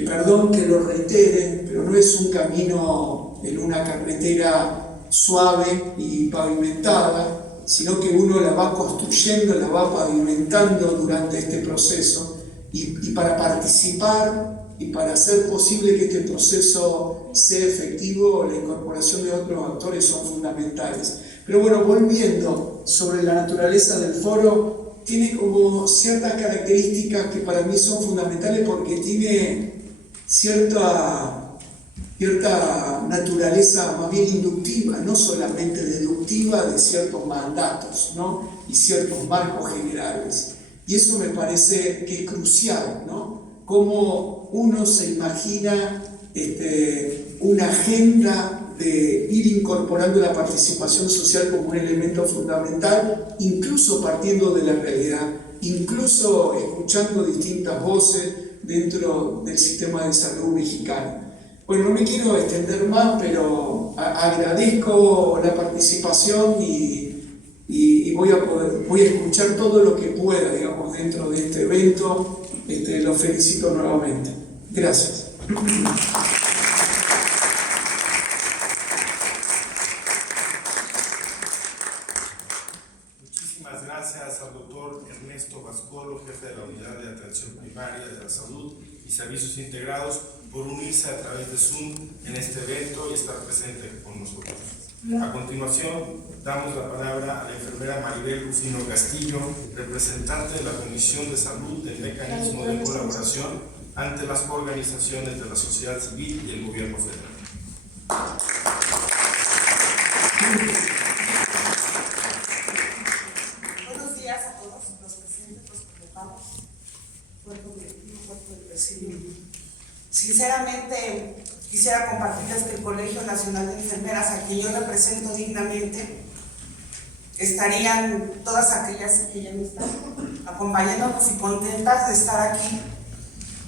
Perdón que lo reitere, pero no es un camino en una carretera suave y pavimentada, sino que uno la va construyendo, la va pavimentando durante este proceso, y para participar y para hacer posible que este proceso sea efectivo, la incorporación de otros actores son fundamentales. Pero bueno, volviendo sobre la naturaleza del foro, tiene como ciertas características que para mí son fundamentales, porque tiene cierta naturaleza más bien inductiva, no solamente deductiva de ciertos mandatos, ¿no? Y ciertos marcos generales. Y eso me parece que es crucial, ¿no? Cómo uno se imagina una agenda de ir incorporando la participación social como un elemento fundamental, incluso partiendo de la realidad incluso escuchando distintas voces dentro del sistema de salud mexicano. Bueno, no me quiero extender más, pero agradezco la participación y voy a escuchar todo lo que pueda, digamos, dentro de este evento. Los felicito nuevamente. Gracias. Muchísimas gracias al doctor Ernesto Vascolo, jefe de la Unidad de Atención Primaria de la Salud y Servicios Integrados, por unirse a través de Zoom en este evento y estar presente con nosotros. A continuación, damos la palabra a la enfermera Maribel Rufino Castillo, representante de la Comisión de Salud del Mecanismo de Colaboración ante las organizaciones de la sociedad civil y el gobierno federal. Buenos días a todos los presentes, los convocados, cuerpo directivo, cuerpo de presidio. Sinceramente, quisiera compartirles que el Colegio Nacional de Enfermeras, a quien yo represento dignamente, estarían todas aquellas que ya me están acompañándonos y contentas de estar aquí,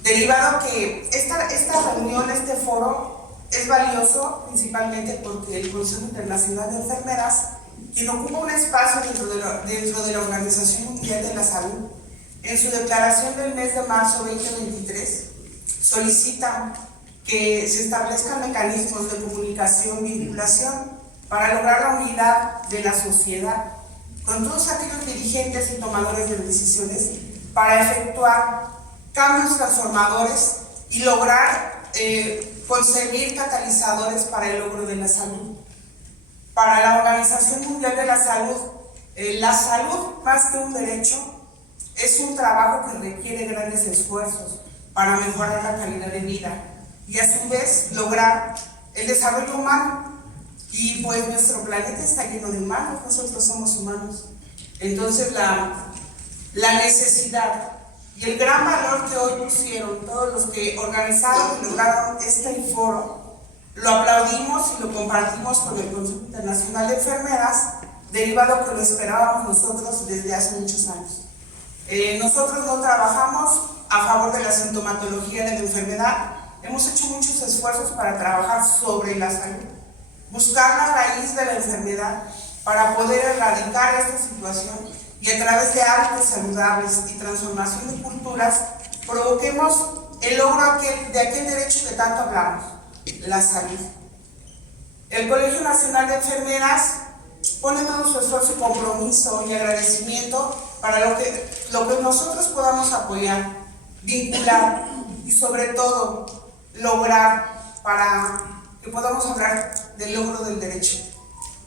derivado que esta reunión, este foro, es valioso principalmente porque el Consejo Internacional de Enfermeras, quien ocupa un espacio dentro de la Organización Mundial de la Salud, en su declaración del mes de marzo 2023, solicita que se establezcan mecanismos de comunicación y vinculación para lograr la unidad de la sociedad con todos aquellos dirigentes y tomadores de decisiones para efectuar cambios transformadores y lograr concebir catalizadores para el logro de la salud. Para la Organización Mundial de la salud, más que un derecho, es un trabajo que requiere grandes esfuerzos para mejorar la calidad de vida y a su vez lograr el desarrollo humano. Y pues nuestro planeta está lleno de humanos, nosotros somos humanos. Entonces la necesidad y el gran valor que hoy pusieron todos los que organizaron y lograron este foro, lo aplaudimos y lo compartimos con el Consejo Internacional de Enfermeras, derivado que lo esperábamos nosotros desde hace muchos años. Nosotros no trabajamos a favor de la sintomatología de la enfermedad, hemos hecho muchos esfuerzos para trabajar sobre la salud, buscar la raíz de la enfermedad para poder erradicar esta situación y a través de hábitos saludables y transformación de culturas provoquemos el logro de aquel derecho que tanto hablamos, la salud. El Colegio Nacional de Enfermeras pone todo su esfuerzo y compromiso y agradecimiento para lo que nosotros podamos apoyar, vincular y sobre todo lograr para que podamos hablar del logro del derecho.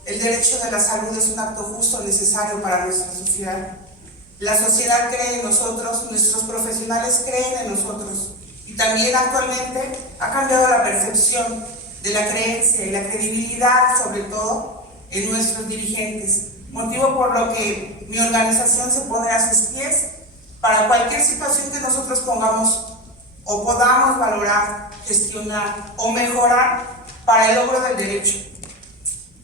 El derecho de la salud es un acto justo necesario para nuestra sociedad. La sociedad cree en nosotros, nuestros profesionales creen en nosotros y también actualmente ha cambiado la percepción de la creencia y la credibilidad, sobre todo en nuestros dirigentes, motivo por lo que mi organización se pone a sus pies para cualquier situación que nosotros pongamos o podamos valorar, gestionar o mejorar para el logro del derecho.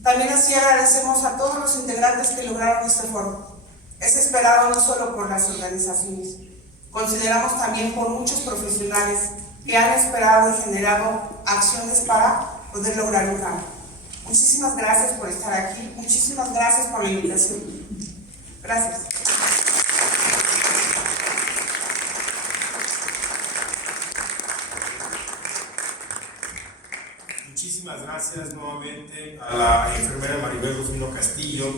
También así agradecemos a todos los integrantes que lograron este foro. Es esperado no solo por las organizaciones, consideramos también por muchos profesionales que han esperado y generado acciones para poder lograr un cambio. Muchísimas gracias por estar aquí, muchísimas gracias por la invitación. Gracias. Muchísimas gracias nuevamente a la enfermera Maribel Rufino Castillo,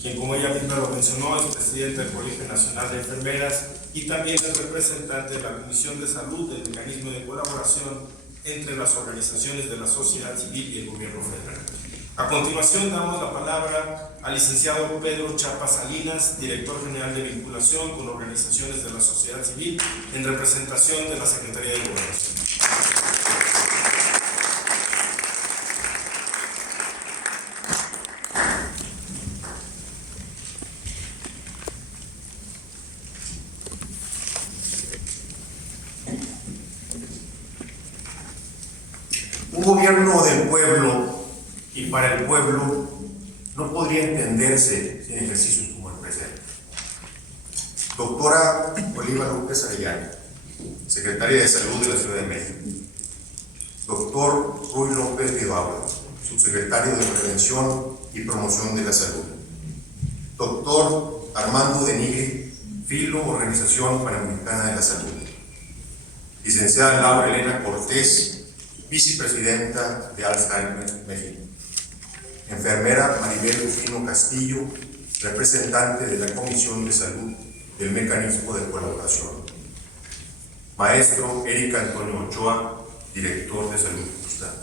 quien, como ella misma lo mencionó, es presidenta del Colegio Nacional de Enfermeras y también es representante de la Comisión de Salud del Mecanismo de Colaboración entre las organizaciones de la sociedad civil y el gobierno federal. A continuación damos la palabra al licenciado Pedro Chapa Salinas, director general de vinculación con organizaciones de la sociedad civil en representación de la Secretaría de Gobernación. Un gobierno del pueblo y para el pueblo no podría entenderse sin ejercicios como el presente. Doctora Oliva López Arellano, Secretaria de Salud de la Ciudad de México. Doctor Ruy López Vidaurre, Subsecretario de Prevención y Promoción de la Salud. Doctor Armando Denigri, Filo, Organización Panamericana de la Salud. Licenciada Laura Elena Cortés, Vicepresidenta de Alzheimer México. Enfermera Maribel Rufino Castillo, representante de la Comisión de Salud del Mecanismo de Colaboración. Maestro Eric Antonio Ochoa, Director de Salud Justa.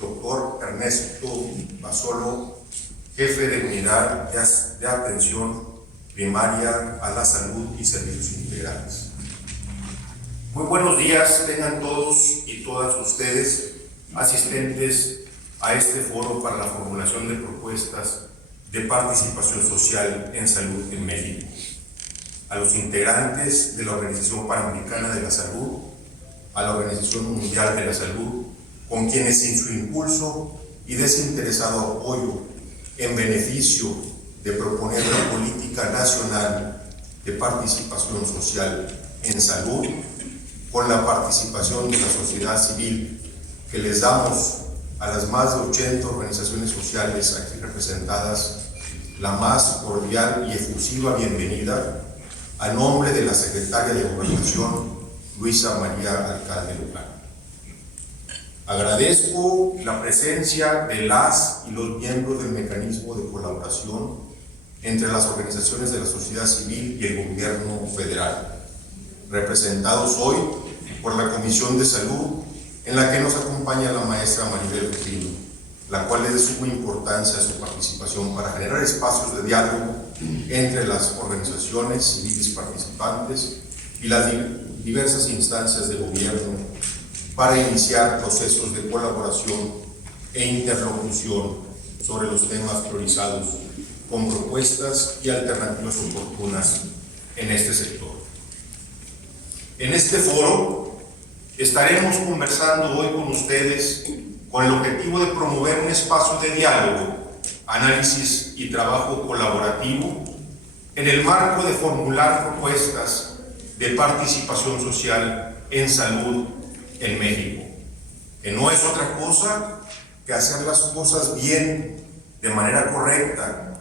Doctor Ernesto Basolo, Jefe de Unidad de Atención Primaria a la Salud y Servicios Integrales. Muy buenos días tengan todos y todas ustedes, asistentes a este foro para la formulación de propuestas de participación social en salud en México. A los integrantes de la Organización Panamericana de la Salud, a la Organización Mundial de la Salud, con quienes sin su impulso y desinteresado apoyo en beneficio de proponer una política nacional de participación social en salud, con la participación de la sociedad civil que les damos a las más de 80 organizaciones sociales aquí representadas la más cordial y efusiva bienvenida a nombre de la Secretaria de Gobernación, Luisa María Alcalde Luján. Agradezco la presencia de las y los miembros del mecanismo de colaboración entre las organizaciones de la sociedad civil y el gobierno federal, representados hoy por la Comisión de Salud, en la que nos acompaña la maestra Maribel Rufino, la cual es de suma importancia su participación para generar espacios de diálogo entre las organizaciones civiles participantes y las diversas instancias de gobierno para iniciar procesos de colaboración e interlocución sobre los temas priorizados con propuestas y alternativas oportunas en este sector. En este foro estaremos conversando hoy con ustedes con el objetivo de promover un espacio de diálogo, análisis y trabajo colaborativo en el marco de formular propuestas de participación social en salud en México, que no es otra cosa que hacer las cosas bien, de manera correcta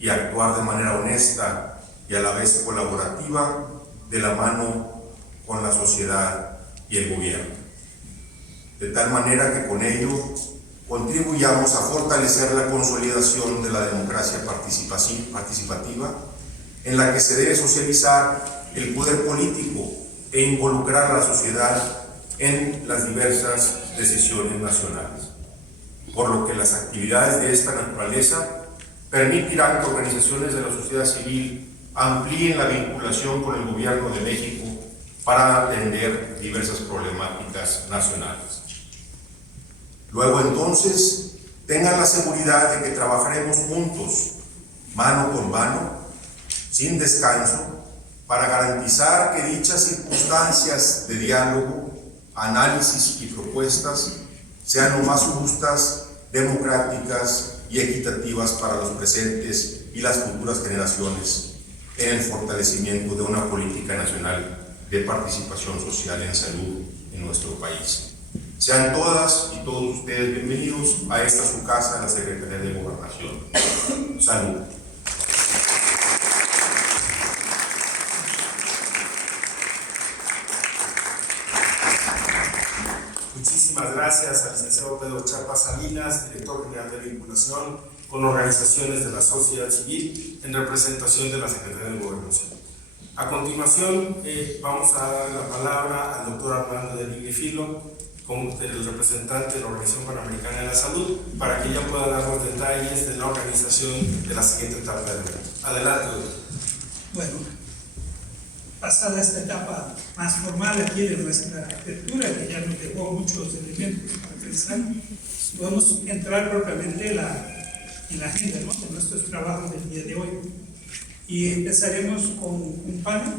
y actuar de manera honesta y a la vez colaborativa de la mano con la sociedad y el gobierno, de tal manera que con ello contribuyamos a fortalecer la consolidación de la democracia participativa, en la que se debe socializar el poder político e involucrar a la sociedad en las diversas decisiones nacionales, por lo que las actividades de esta naturaleza permitirán que organizaciones de la sociedad civil amplíen la vinculación con el gobierno de México para atender diversas problemáticas nacionales. Luego entonces, tengan la seguridad de que trabajaremos juntos, mano con mano, sin descanso, para garantizar que dichas circunstancias de diálogo, análisis y propuestas sean lo más justas, democráticas y equitativas para los presentes y las futuras generaciones en el fortalecimiento de una política nacional de participación social en salud en nuestro país. Sean todas y todos ustedes bienvenidos a esta su casa, la Secretaría de Gobernación. Salud. Muchísimas gracias al licenciado Pedro Chapa Salinas, director general de vinculación con organizaciones de la sociedad civil en representación de la Secretaría de Gobernación. A continuación, vamos a dar la palabra al doctor Armando Denigri Filo, el representante de la Organización Panamericana de la Salud, para que ella pueda dar los detalles de la organización de la siguiente etapa del evento. Adelante, doctor. Bueno, pasada esta etapa más formal aquí de nuestra apertura, que ya nos dejó muchos elementos para pensar, podemos entrar propiamente en la agenda, ¿no?, de nuestros trabajos del día de hoy. Y empezaremos con un panel,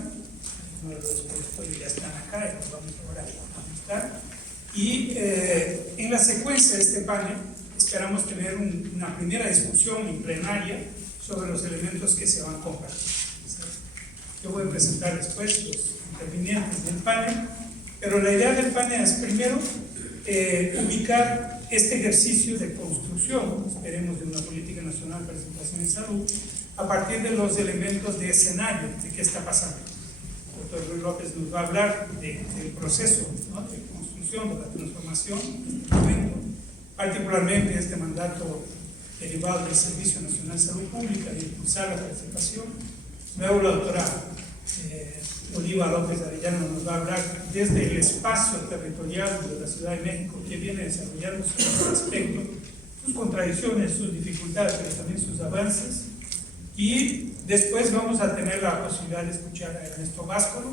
uno de los expositores ya están acá y nos vamos ahora a conectar. Y en la secuencia de este panel esperamos tener una primera discusión en plenaria sobre los elementos que se van a compartir. Yo voy a presentar después los intervinientes del panel, pero la idea del panel es primero ubicar este ejercicio de construcción, esperemos, de una política nacional de participación en salud, a partir de los elementos de escenario de qué está pasando. El doctor Ruiz López nos va a hablar del proceso, ¿no?, de construcción, de la transformación, particularmente este mandato derivado del Servicio Nacional de Salud Pública, de impulsar la participación. Luego la doctora Oliva López Arellano nos va a hablar desde el espacio territorial de la Ciudad de México, que viene desarrollando sus aspectos, sus contradicciones, sus dificultades, pero también sus avances. Y después vamos a tener la posibilidad de escuchar a Ernesto Váscolo,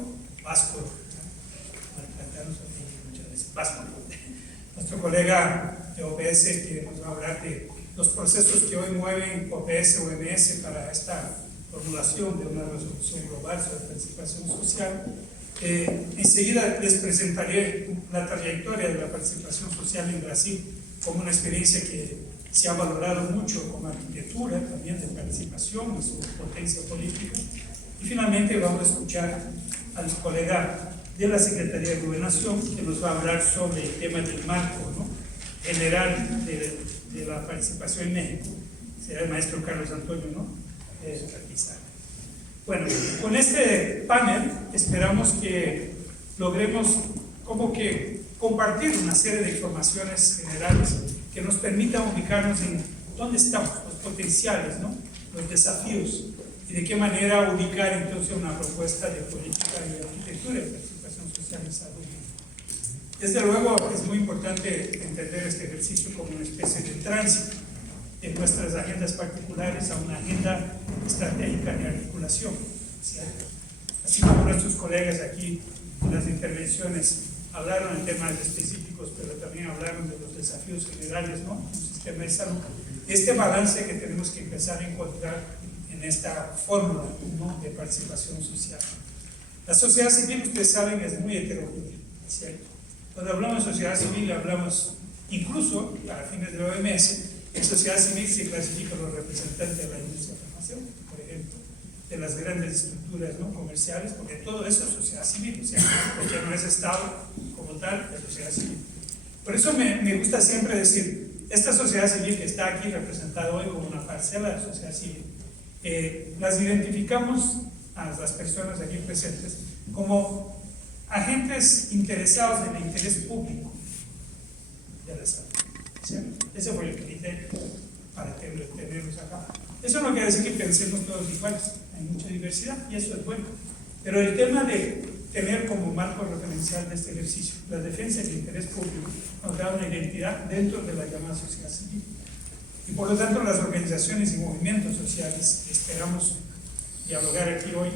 nuestro colega de OPS, que nos va a hablar de los procesos que hoy mueven OPS o OMS para esta formulación de una resolución global sobre participación social. Enseguida les presentaré la trayectoria de la participación social en Brasil como una experiencia que se ha valorado mucho como arquitectura también de participación y su potencia política. Y finalmente vamos a escuchar al colega de la Secretaría de Gobernación, que nos va a hablar sobre el tema del marco, ¿no?, general de la participación en México. Será el maestro Carlos Antonio, ¿no?, Pizarro. Bueno, con este panel esperamos que logremos como que compartir una serie de informaciones generales que nos permitan ubicarnos en dónde estamos, los potenciales, ¿no?, los desafíos, y de qué manera ubicar entonces una propuesta de política y arquitectura de participación social en salud. Desde luego es muy importante entender este ejercicio como una especie de tránsito de nuestras agendas particulares a una agenda estratégica de articulación, ¿cierto? Así como nuestros colegas aquí en las intervenciones hablaron de temas específicos, pero también hablaron de los desafíos generales, ¿no?, en el sistema de salud. Este balance que tenemos que empezar a encontrar en esta fórmula, ¿no?, de participación social. La sociedad civil, ustedes saben, es muy heterogénea, ¿cierto? Cuando hablamos de sociedad civil, hablamos incluso, para fines de la OMS, en sociedad civil se clasifican los representantes de la industria farmacéutica, por ejemplo, de las grandes estructuras, ¿no?, comerciales, porque todo eso es sociedad civil, o sea, porque no es Estado como tal, es sociedad civil. Por eso me gusta siempre decir, esta sociedad civil que está aquí representada hoy como una parcela de sociedad civil, las identificamos a las personas aquí presentes como agentes interesados en el interés público de la salud. ¿Cierto? Ese fue el criterio para tenerlos acá. Eso no quiere decir que pensemos todos iguales, hay mucha diversidad y eso es bueno. Pero el tema de tener como marco referencial de este ejercicio la defensa del interés público nos da una identidad dentro de la llamada sociedad civil. Y por lo tanto las organizaciones y movimientos sociales esperamos dialogar aquí hoy,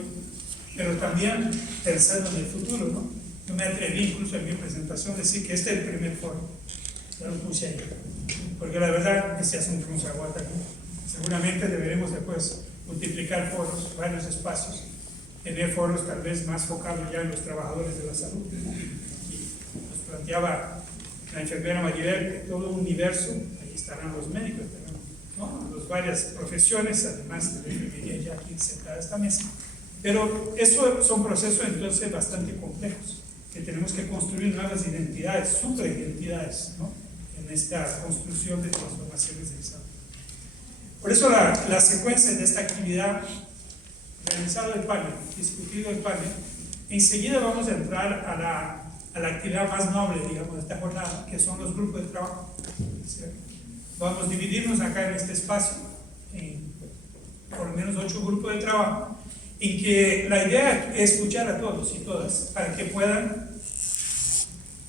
pero también pensando en el futuro, ¿no? Yo me atreví incluso en mi presentación a decir que este es el primer foro. Ya lo puse ahí, porque la verdad este asunto no se aguanta aquí. Seguramente deberemos después multiplicar foros, varios espacios, tener foros tal vez más focados ya en los trabajadores de la salud. Y nos planteaba la enfermera Maribel que todo un universo, ahí estarán los médicos, ¿no?, las varias profesiones, además de la enfermería ya aquí sentada a esta mesa. Pero eso son procesos entonces bastante complejos, que tenemos que construir nuevas identidades, superidentidades, ¿no?, en esta construcción de transformaciones de salud. Por eso la secuencia de esta actividad, realizado el panel, discutido el panel, enseguida vamos a entrar a la actividad más noble, digamos, de esta jornada, que son los grupos de trabajo, ¿cierto? Vamos a dividirnos acá en este espacio en por lo menos 8 grupos de trabajo, en que la idea es escuchar a todos y todas para que puedan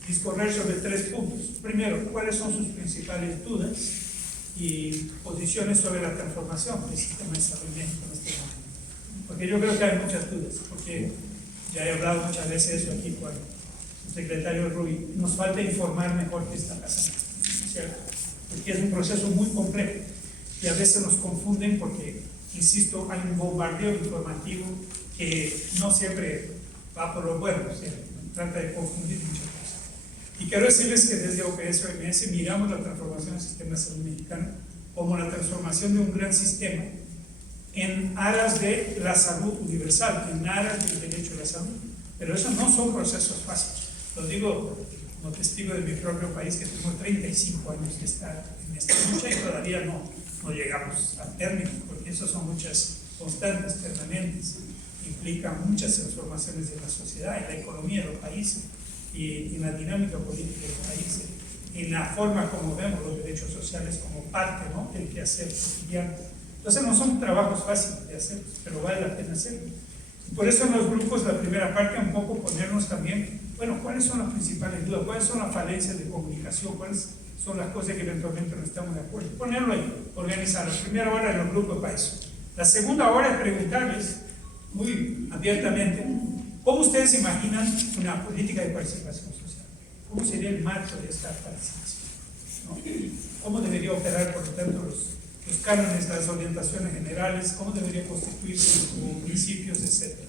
discorrer sobre 3 puntos. Primero, cuáles son sus principales dudas y posiciones sobre la transformación del sistema de salud en México en este momento. Porque yo creo que hay muchas dudas, porque ya he hablado muchas veces eso aquí con el secretario Rui, nos falta informar mejor qué está pasando, ¿cierto? Porque es un proceso muy complejo y a veces nos confunden porque, insisto, hay un bombardeo informativo que no siempre va por lo bueno, ¿cierto? Trata de confundir muchas cosas. Y quiero decirles que desde OPS-OMS miramos la transformación del sistema de salud mexicano como la transformación de un gran sistema en aras de la salud universal, en aras del derecho a la salud. Pero esos no son procesos fáciles. Lo digo como testigo de mi propio país, que tengo 35 años de estar en esta lucha y todavía no llegamos al término, porque eso son luchas constantes, permanentes, implican muchas transformaciones en la sociedad, en la economía de los países y en la dinámica política del país, en la forma como vemos los derechos sociales como parte, ¿no?, del quehacer cotidiano. Entonces no son trabajos fáciles de hacer, pero vale la pena hacerlo. Por eso en los grupos, la primera parte, un poco ponernos también, bueno, ¿cuáles son las principales dudas? ¿Cuáles son las falencias de comunicación? ¿Cuáles son las cosas que eventualmente no estamos de acuerdo? Ponerlo ahí, organizar. La primera hora en los grupos para eso. La segunda hora es preguntarles muy abiertamente, ¿cómo ustedes imaginan una política de participación social? ¿Cómo sería el marco de esta participación? ¿No? ¿Cómo debería operar, por lo tanto, los cánones, las orientaciones generales? ¿Cómo debería constituirse como principios, etcétera?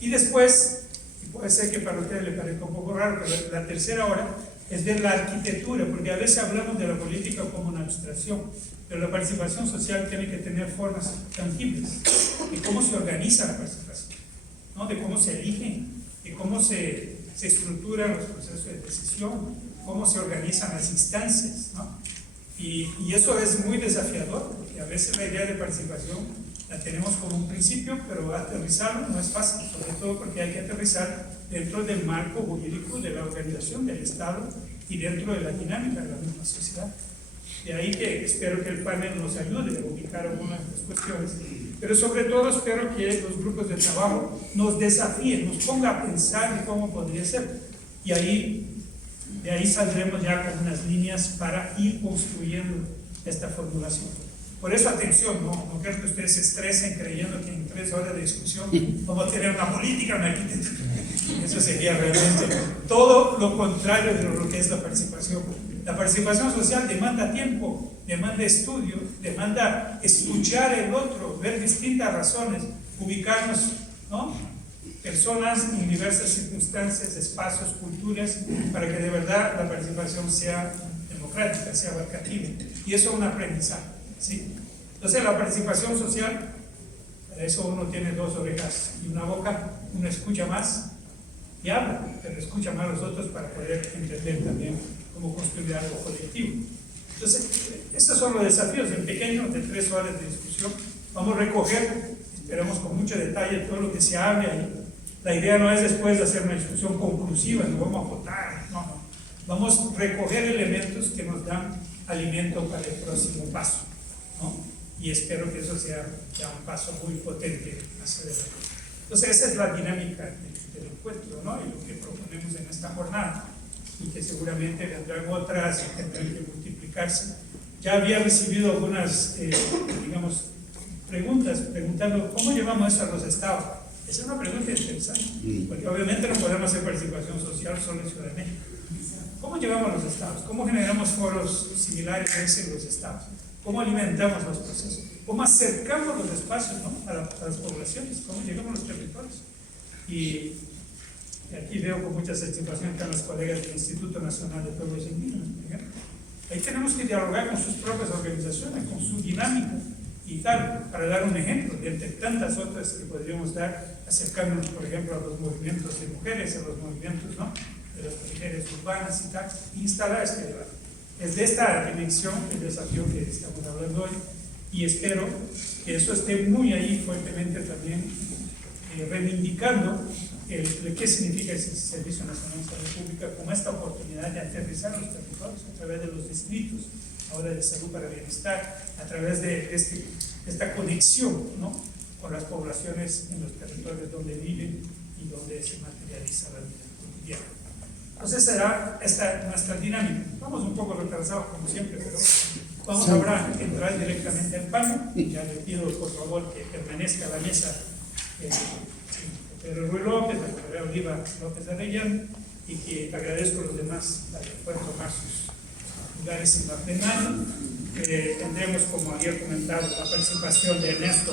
Y después, y puede ser que para ustedes les parezca un poco raro, pero la tercera hora es ver la arquitectura, porque a veces hablamos de la política como una abstracción, pero la participación social tiene que tener formas tangibles de cómo se organiza la participación, ¿no?, de cómo se eligen, de cómo se estructuran los procesos de decisión, cómo se organizan las instancias, ¿no? Y eso es muy desafiador, porque a veces la idea de participación la tenemos como un principio, pero aterrizarlo no es fácil, sobre todo porque hay que aterrizar dentro del marco jurídico de la organización del Estado y dentro de la dinámica de la misma sociedad. De ahí que espero que el panel nos ayude a ubicar algunas de las cuestiones, pero sobre todo espero que los grupos de trabajo nos desafíen, nos pongan a pensar de cómo podría ser, y de ahí saldremos ya con unas líneas para ir construyendo esta formulación. Por eso, atención, no quiero que ustedes se estresen creyendo que en 3 horas de discusión vamos a tener una política, una arquitectura. Eso sería realmente todo lo contrario de lo que es la participación. La participación social demanda tiempo, demanda estudio, demanda escuchar el otro, ver distintas razones, ubicarnos, ¿no?, personas en diversas circunstancias, espacios, culturas, para que de verdad la participación sea democrática, sea abarcativa. Y eso es un aprendizaje, ¿sí? Entonces la participación social, para eso uno tiene 2 orejas y una boca, uno escucha más y habla, pero escucha más a los otros para poder entender también cómo construir algo colectivo. Entonces, estos son los desafíos en pequeños de 3 horas de discusión. Vamos a recoger, esperamos con mucho detalle, todo lo que se hable ahí. La idea no es después de hacer una discusión conclusiva, no vamos a votar, no. Vamos a recoger elementos que nos dan alimento para el próximo paso, ¿no? Y espero que eso sea ya un paso muy potente hacia adelante. Entonces, esa es la dinámica del encuentro, ¿no?, y lo que proponemos en esta jornada, y que seguramente vendrán otras y tendrán que multiplicarse. Ya había recibido algunas, preguntas preguntando cómo llevamos eso a los estados. Esa es una pregunta interesante, porque obviamente no podemos hacer participación social solo en Ciudad de México. ¿Cómo llevamos a los estados? ¿Cómo generamos foros similares a ese en los estados? ¿Cómo alimentamos los procesos? ¿Cómo acercamos los espacios, ¿no?, a las poblaciones? ¿Cómo llegamos a los territorios? Y aquí veo con mucha satisfacción que están los colegas del Instituto Nacional de Pueblos Indígenas, por ejemplo. Ahí tenemos que dialogar con sus propias organizaciones, con su dinámica y tal, para dar un ejemplo de entre tantas otras que podríamos dar, acercarnos, por ejemplo, a los movimientos de mujeres, a los movimientos, ¿no?, de las mujeres urbanas y tal, e instalar este debate. Es de esta dimensión el desafío que estamos hablando hoy, y espero que eso esté muy ahí fuertemente también, reivindicando qué significa ese Servicio Nacional de Salud Pública como esta oportunidad de aterrizar los territorios a través de los distritos, ahora de salud para bienestar, a través de esta conexión, ¿no?, con las poblaciones en los territorios donde viven y donde se materializa la vida cotidiana. Entonces será esta nuestra dinámica. Vamos un poco retrasados como siempre, pero vamos ahora a entrar directamente al panel. Ya le pido por favor que permanezca a la mesa Pedro Ruiz López, la doctora Oliva López Arellano, y que agradezco a los demás para que puedan tomar sus lugares en la plenaria. Tendremos, como había comentado, la participación de Ernesto